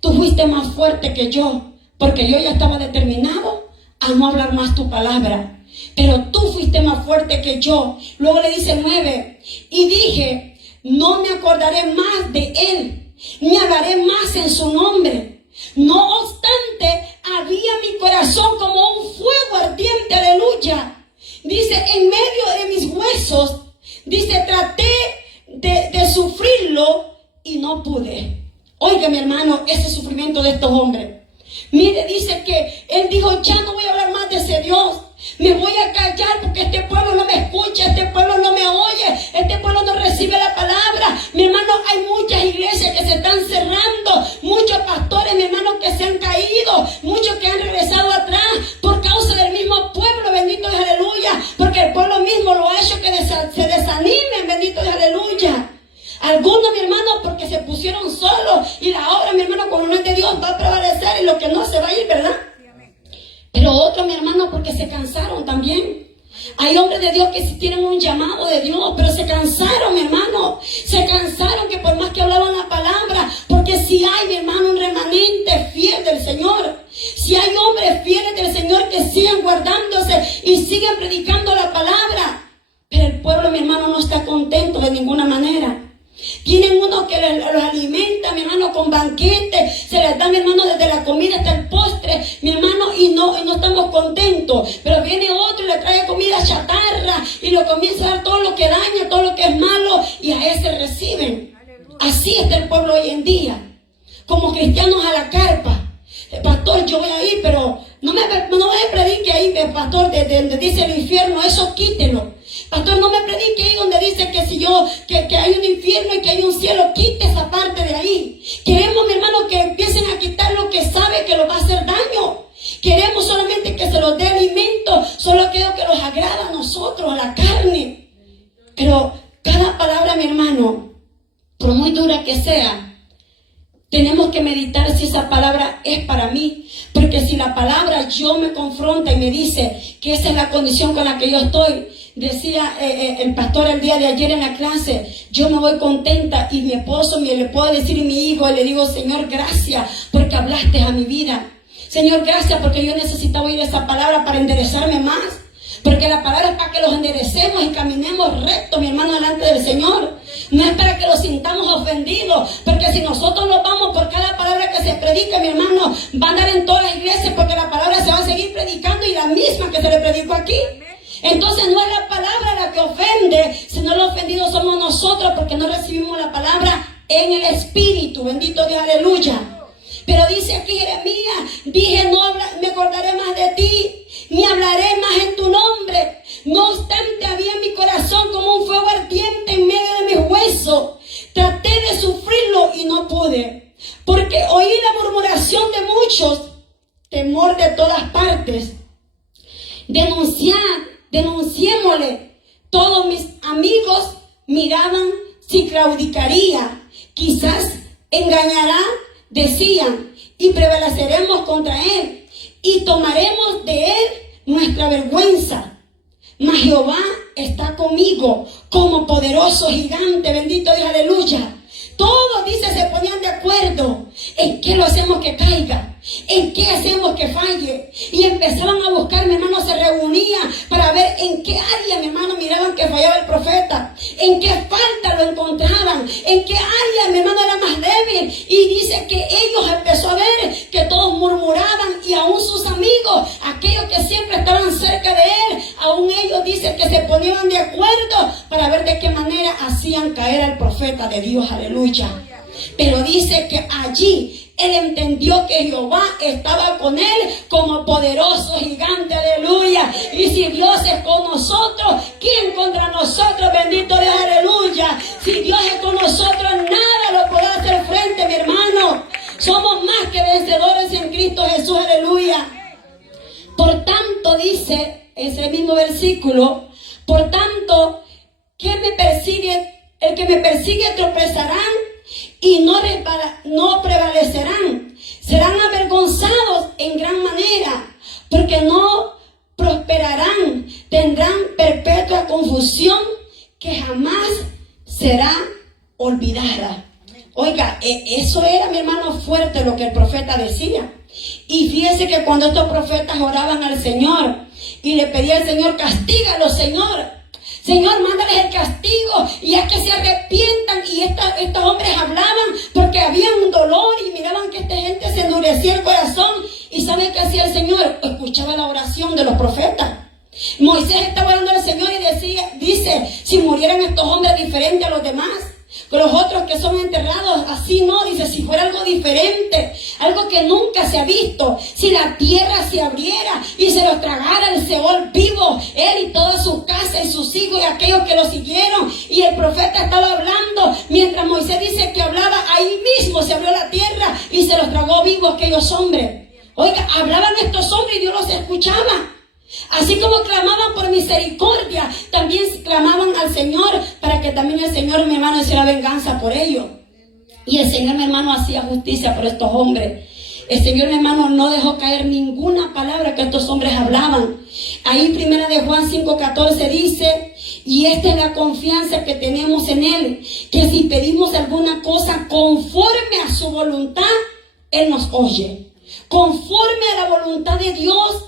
tú fuiste más fuerte que yo, porque yo ya estaba determinado a no hablar más tu palabra. Pero tú fuiste más fuerte que yo. Luego le dice 9, y dije: no me acordaré más de él, ni hablaré más en su nombre. No obstante, había mi corazón como un fuego ardiente, aleluya. Dice: en medio de mis huesos, dice, traté de sufrirlo y no pude. Oiga, mi hermano, ese sufrimiento de estos hombres. Mire, dice que él dijo: ya no voy a hablar más de ese Dios. Me voy a callar porque este pueblo no me escucha, este pueblo no me oye, este pueblo no recibe la palabra. Mi hermano, hay muchas iglesias que se están cerrando, muchos pastores, mi hermano, que se han caído, muchos que han regresado atrás por causa del mismo pueblo, bendito es aleluya, porque el pueblo mismo lo ha hecho que se desanimen, bendito es aleluya. Algunos, mi hermano, porque se pusieron solos, y la obra, mi hermano, con el de Dios va a prevalecer, y lo que no se va a ir, ¿verdad? Pero otros, mi hermano, porque se cansaron también. Hay hombres de Dios que sí tienen un llamado de Dios, pero se cansaron, mi hermano. Se cansaron, que por más que hablaban la palabra, porque si hay, mi hermano, un remanente fiel del Señor, si hay hombres fieles del Señor que siguen guardándose y siguen predicando la palabra, pero el pueblo, mi hermano, no está contento de ninguna manera. Tienen uno que los alimenta, mi hermano, con banquetes, se les da, mi hermano, desde la comida hasta el postre, mi hermano, y no estamos contentos. Pero viene otro y le trae comida chatarra y lo comienza a dar todo lo que daña, todo lo que es malo, y a ese reciben. Así está el pueblo hoy en día, como cristianos a la carpa. Pastor, yo voy a ir, pero no me predique ahí, pastor, de donde dice el infierno, eso quítelo. Pastor, no me predique ahí donde dice que hay un infierno y que hay un cielo. Quite esa parte de ahí. Queremos, mi hermano, que empiecen a quitar lo que sabe que los va a hacer daño. Queremos solamente que se los dé alimento, solo aquello que los agrada a nosotros, a la carne. Pero cada palabra, mi hermano, por muy dura que sea, tenemos que meditar si esa palabra es para mí. Porque si la palabra yo me confronta y me dice que esa es la condición con la que yo estoy. Decía el pastor el día de ayer en la clase: yo me voy contenta, y mi esposo le puedo decir, y mi hijo, y le digo: Señor, gracias porque hablaste a mi vida. Señor, gracias porque yo necesitaba oír esa palabra para enderezarme más. Porque la palabra es para que los enderecemos y caminemos recto, mi hermano, delante del Señor. No es para que los sintamos ofendidos. Porque si nosotros nos vamos por cada palabra que se predica, mi hermano, va a andar en todas las iglesias, porque la palabra se va a seguir predicando, y la misma que se le predicó aquí. Entonces no es la palabra la que ofende, sino los ofendidos somos nosotros, porque no recibimos la palabra en el Espíritu. Bendito Dios, aleluya. Pero dice aquí Jeremías: dije, no me acordaré más de ti, ni hablaré más en tu nombre. No obstante, había en mi corazón como un fuego ardiente en medio de mis huesos. Traté de sufrirlo y no pude, porque oí la murmuración de muchos, temor de todas partes. Denunciémosle. Todos mis amigos miraban si claudicaría. Quizás engañará, decían, y prevaleceremos contra él, y tomaremos de él nuestra vergüenza. Mas Jehová está conmigo como poderoso gigante. Bendito Dios, aleluya. Todos, dice, se ponían de acuerdo en qué lo hacemos que caiga. ¿En qué hacemos que falle? Y empezaban a buscar, mi hermano, se reunían para ver en qué área, mi hermano, miraban que fallaba el profeta. En qué falta lo encontraban. En qué área, mi hermano, era más débil. Y dice que ellos empezó a ver que todos murmuraban y aún sus amigos, aquellos que siempre estaban cerca de él, aún ellos dicen que se ponían de acuerdo para ver de qué manera hacían caer al profeta de Dios. Aleluya. Pero dice que allí él entendió que Jehová estaba con él como poderoso gigante, aleluya. Y si Dios es con nosotros, ¿quién contra nosotros? Bendito Dios, aleluya. Si Dios es con nosotros, nada lo puede hacer frente, mi hermano. Somos más que vencedores en Cristo Jesús, aleluya. Por tanto, dice ese mismo versículo, por tanto, ¿quién me persigue? El que me persigue tropezarán y no prevalecerán. Serán avergonzados en gran manera, porque no prosperarán. Tendrán perpetua confusión que jamás será olvidada. Oiga, eso era, mi hermano, fuerte lo que el profeta decía. Y fíjese que cuando estos profetas oraban al Señor y le pedían al Señor, castígalo, Señor. Señor, mándales el castigo y es que se arrepientan. Y estos hombres hablaban porque había un dolor y miraban que esta gente se endurecía el corazón. ¿Y sabe qué hacía el Señor? Escuchaba la oración de los profetas. Moisés estaba orando al Señor y dice, si murieran estos hombres diferentes a los demás, con los otros que son enterrados, así no, dice, si fuera algo diferente, algo que nunca se ha visto, si la tierra se abriera y se los tragara el Seol vivo, él y toda su casa y sus hijos y aquellos que lo siguieron. Y el profeta estaba hablando, mientras Moisés dice que hablaba, ahí mismo se abrió la tierra y se los tragó vivos aquellos hombres. Oiga, hablaban estos hombres y Dios los escuchaba. Así como clamaban por misericordia, también clamaban al Señor para que también el Señor, mi hermano, hiciera venganza por ellos. Y el Señor, mi hermano, hacía justicia por estos hombres. El Señor, mi hermano, no dejó caer ninguna palabra que estos hombres hablaban. Ahí primera de Juan 5:14 dice, y esta es la confianza que tenemos en Él, que si pedimos alguna cosa conforme a su voluntad, Él nos oye. Conforme a la voluntad de Dios,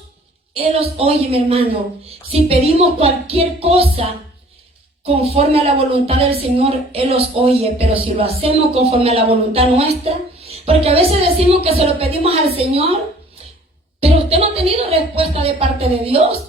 Él los oye, mi hermano. Si pedimos cualquier cosa conforme a la voluntad del Señor, Él los oye. Pero si lo hacemos conforme a la voluntad nuestra, porque a veces decimos que se lo pedimos al Señor, pero usted no ha tenido respuesta de parte de Dios.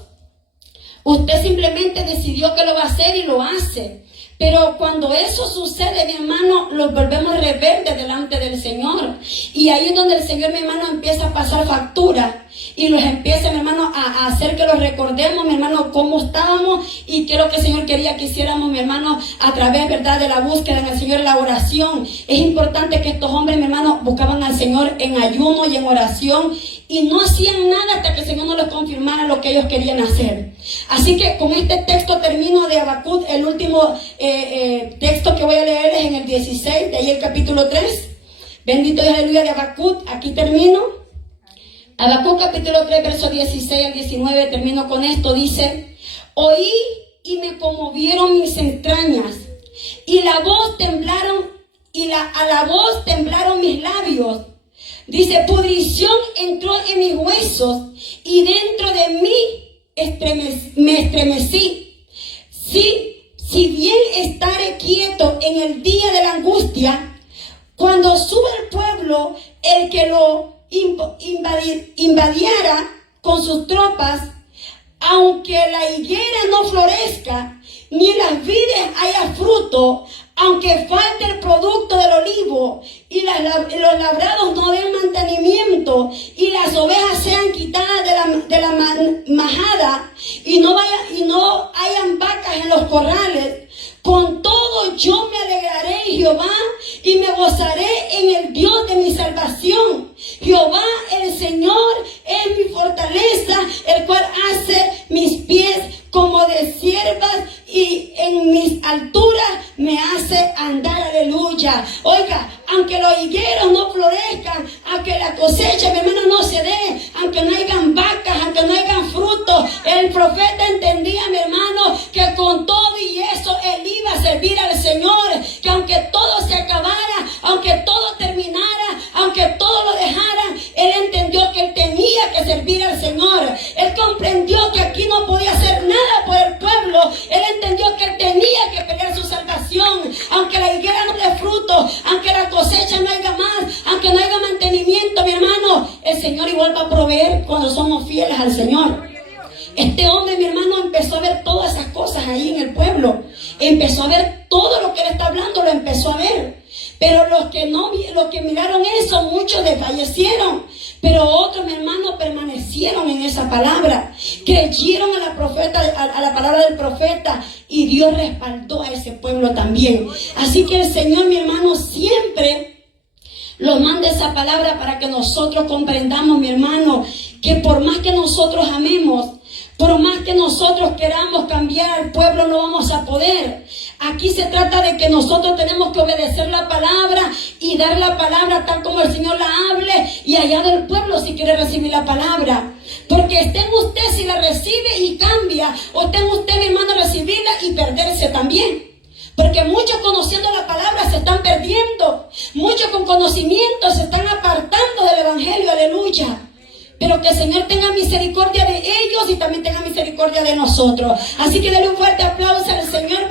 Usted simplemente decidió que lo va a hacer y lo hace. Pero cuando eso sucede, mi hermano, los volvemos rebeldes delante del Señor. Y ahí es donde el Señor, mi hermano, empieza a pasar factura. Y los empieza, mi hermano, a hacer que los recordemos, mi hermano, cómo estábamos y qué es lo que el Señor quería que hiciéramos, mi hermano, a través, ¿verdad?, de la búsqueda en el Señor, la oración. Es importante que estos hombres, mi hermano, buscaban al Señor en ayuno y en oración y no hacían nada hasta que el Señor no les confirmara lo que ellos querían hacer. Así que con este texto termino de Habacuc. El último texto que voy a leer es en el 16, de ahí el capítulo 3. Bendito Dios, aleluya, de Habacuc. Aquí termino. Habacuc capítulo 3, verso 16 al 19, termino con esto, dice, oí y me conmovieron mis entrañas, y a la voz temblaron mis labios. Dice, pudrición entró en mis huesos, y dentro de mí me estremecí. Si bien estaré quieto en el día de la angustia, cuando sube el pueblo, el que lo invadiera con sus tropas, aunque la higuera no florezca, ni en las vides haya fruto, aunque falte el producto del olivo, y los labrados no den mantenimiento, y las ovejas sean quitadas de la majada, y no hayan vacas en los corrales, con todo yo me alegraré en Jehová, y me gozaré en el Dios de mi salvación. Jehová el Señor es mi fortaleza, el cual hace mis pies como de siervas y en mis alturas me hace andar, aleluya. Oiga, aunque los higueros no florezcan, aunque la cosecha, mi hermano, no se dé, aunque no hayan vacas, aunque no hayan frutos, el profeta entendía, mi hermano, que con todo y eso él iba a servir al Señor, que aunque todo se acabara, aunque todo terminara, aunque todo lo dejara, él entendía comprendió que aquí no podía hacer nada por el pueblo. Él entendió que él tenía que pelear su salvación. Aunque la higuera no dé fruto, aunque la cosecha no haya más, aunque no haya mantenimiento, mi hermano, el Señor igual va a proveer cuando somos fieles al Señor. Este hombre, mi hermano, empezó a ver todas esas cosas ahí en el pueblo. Empezó a ver todo lo que él está hablando, lo empezó a ver. Pero los que miraron eso, muchos desfallecieron. Pero otros, mi hermano, permanecieron en esa palabra. Creyeron a la palabra del profeta. Y Dios respaldó a ese pueblo también. Así que el Señor, mi hermano, siempre nos manda esa palabra para que nosotros comprendamos, mi hermano, que por más que nosotros amemos, por más que nosotros queramos cambiar al pueblo, no vamos a poder. Aquí se trata de que nosotros tenemos que obedecer la palabra y dar la palabra tal como el Señor la hable, y allá del pueblo si quiere recibir la palabra. Porque esté en usted si la recibe y cambia, o esté en usted, mi hermano, recibirla y perderse también. Porque muchos conociendo la palabra se están perdiendo. Muchos con conocimiento se están apartando del evangelio, aleluya. Pero que el Señor tenga misericordia de ellos y también tenga misericordia de nosotros. Así que denle un fuerte aplauso al Señor.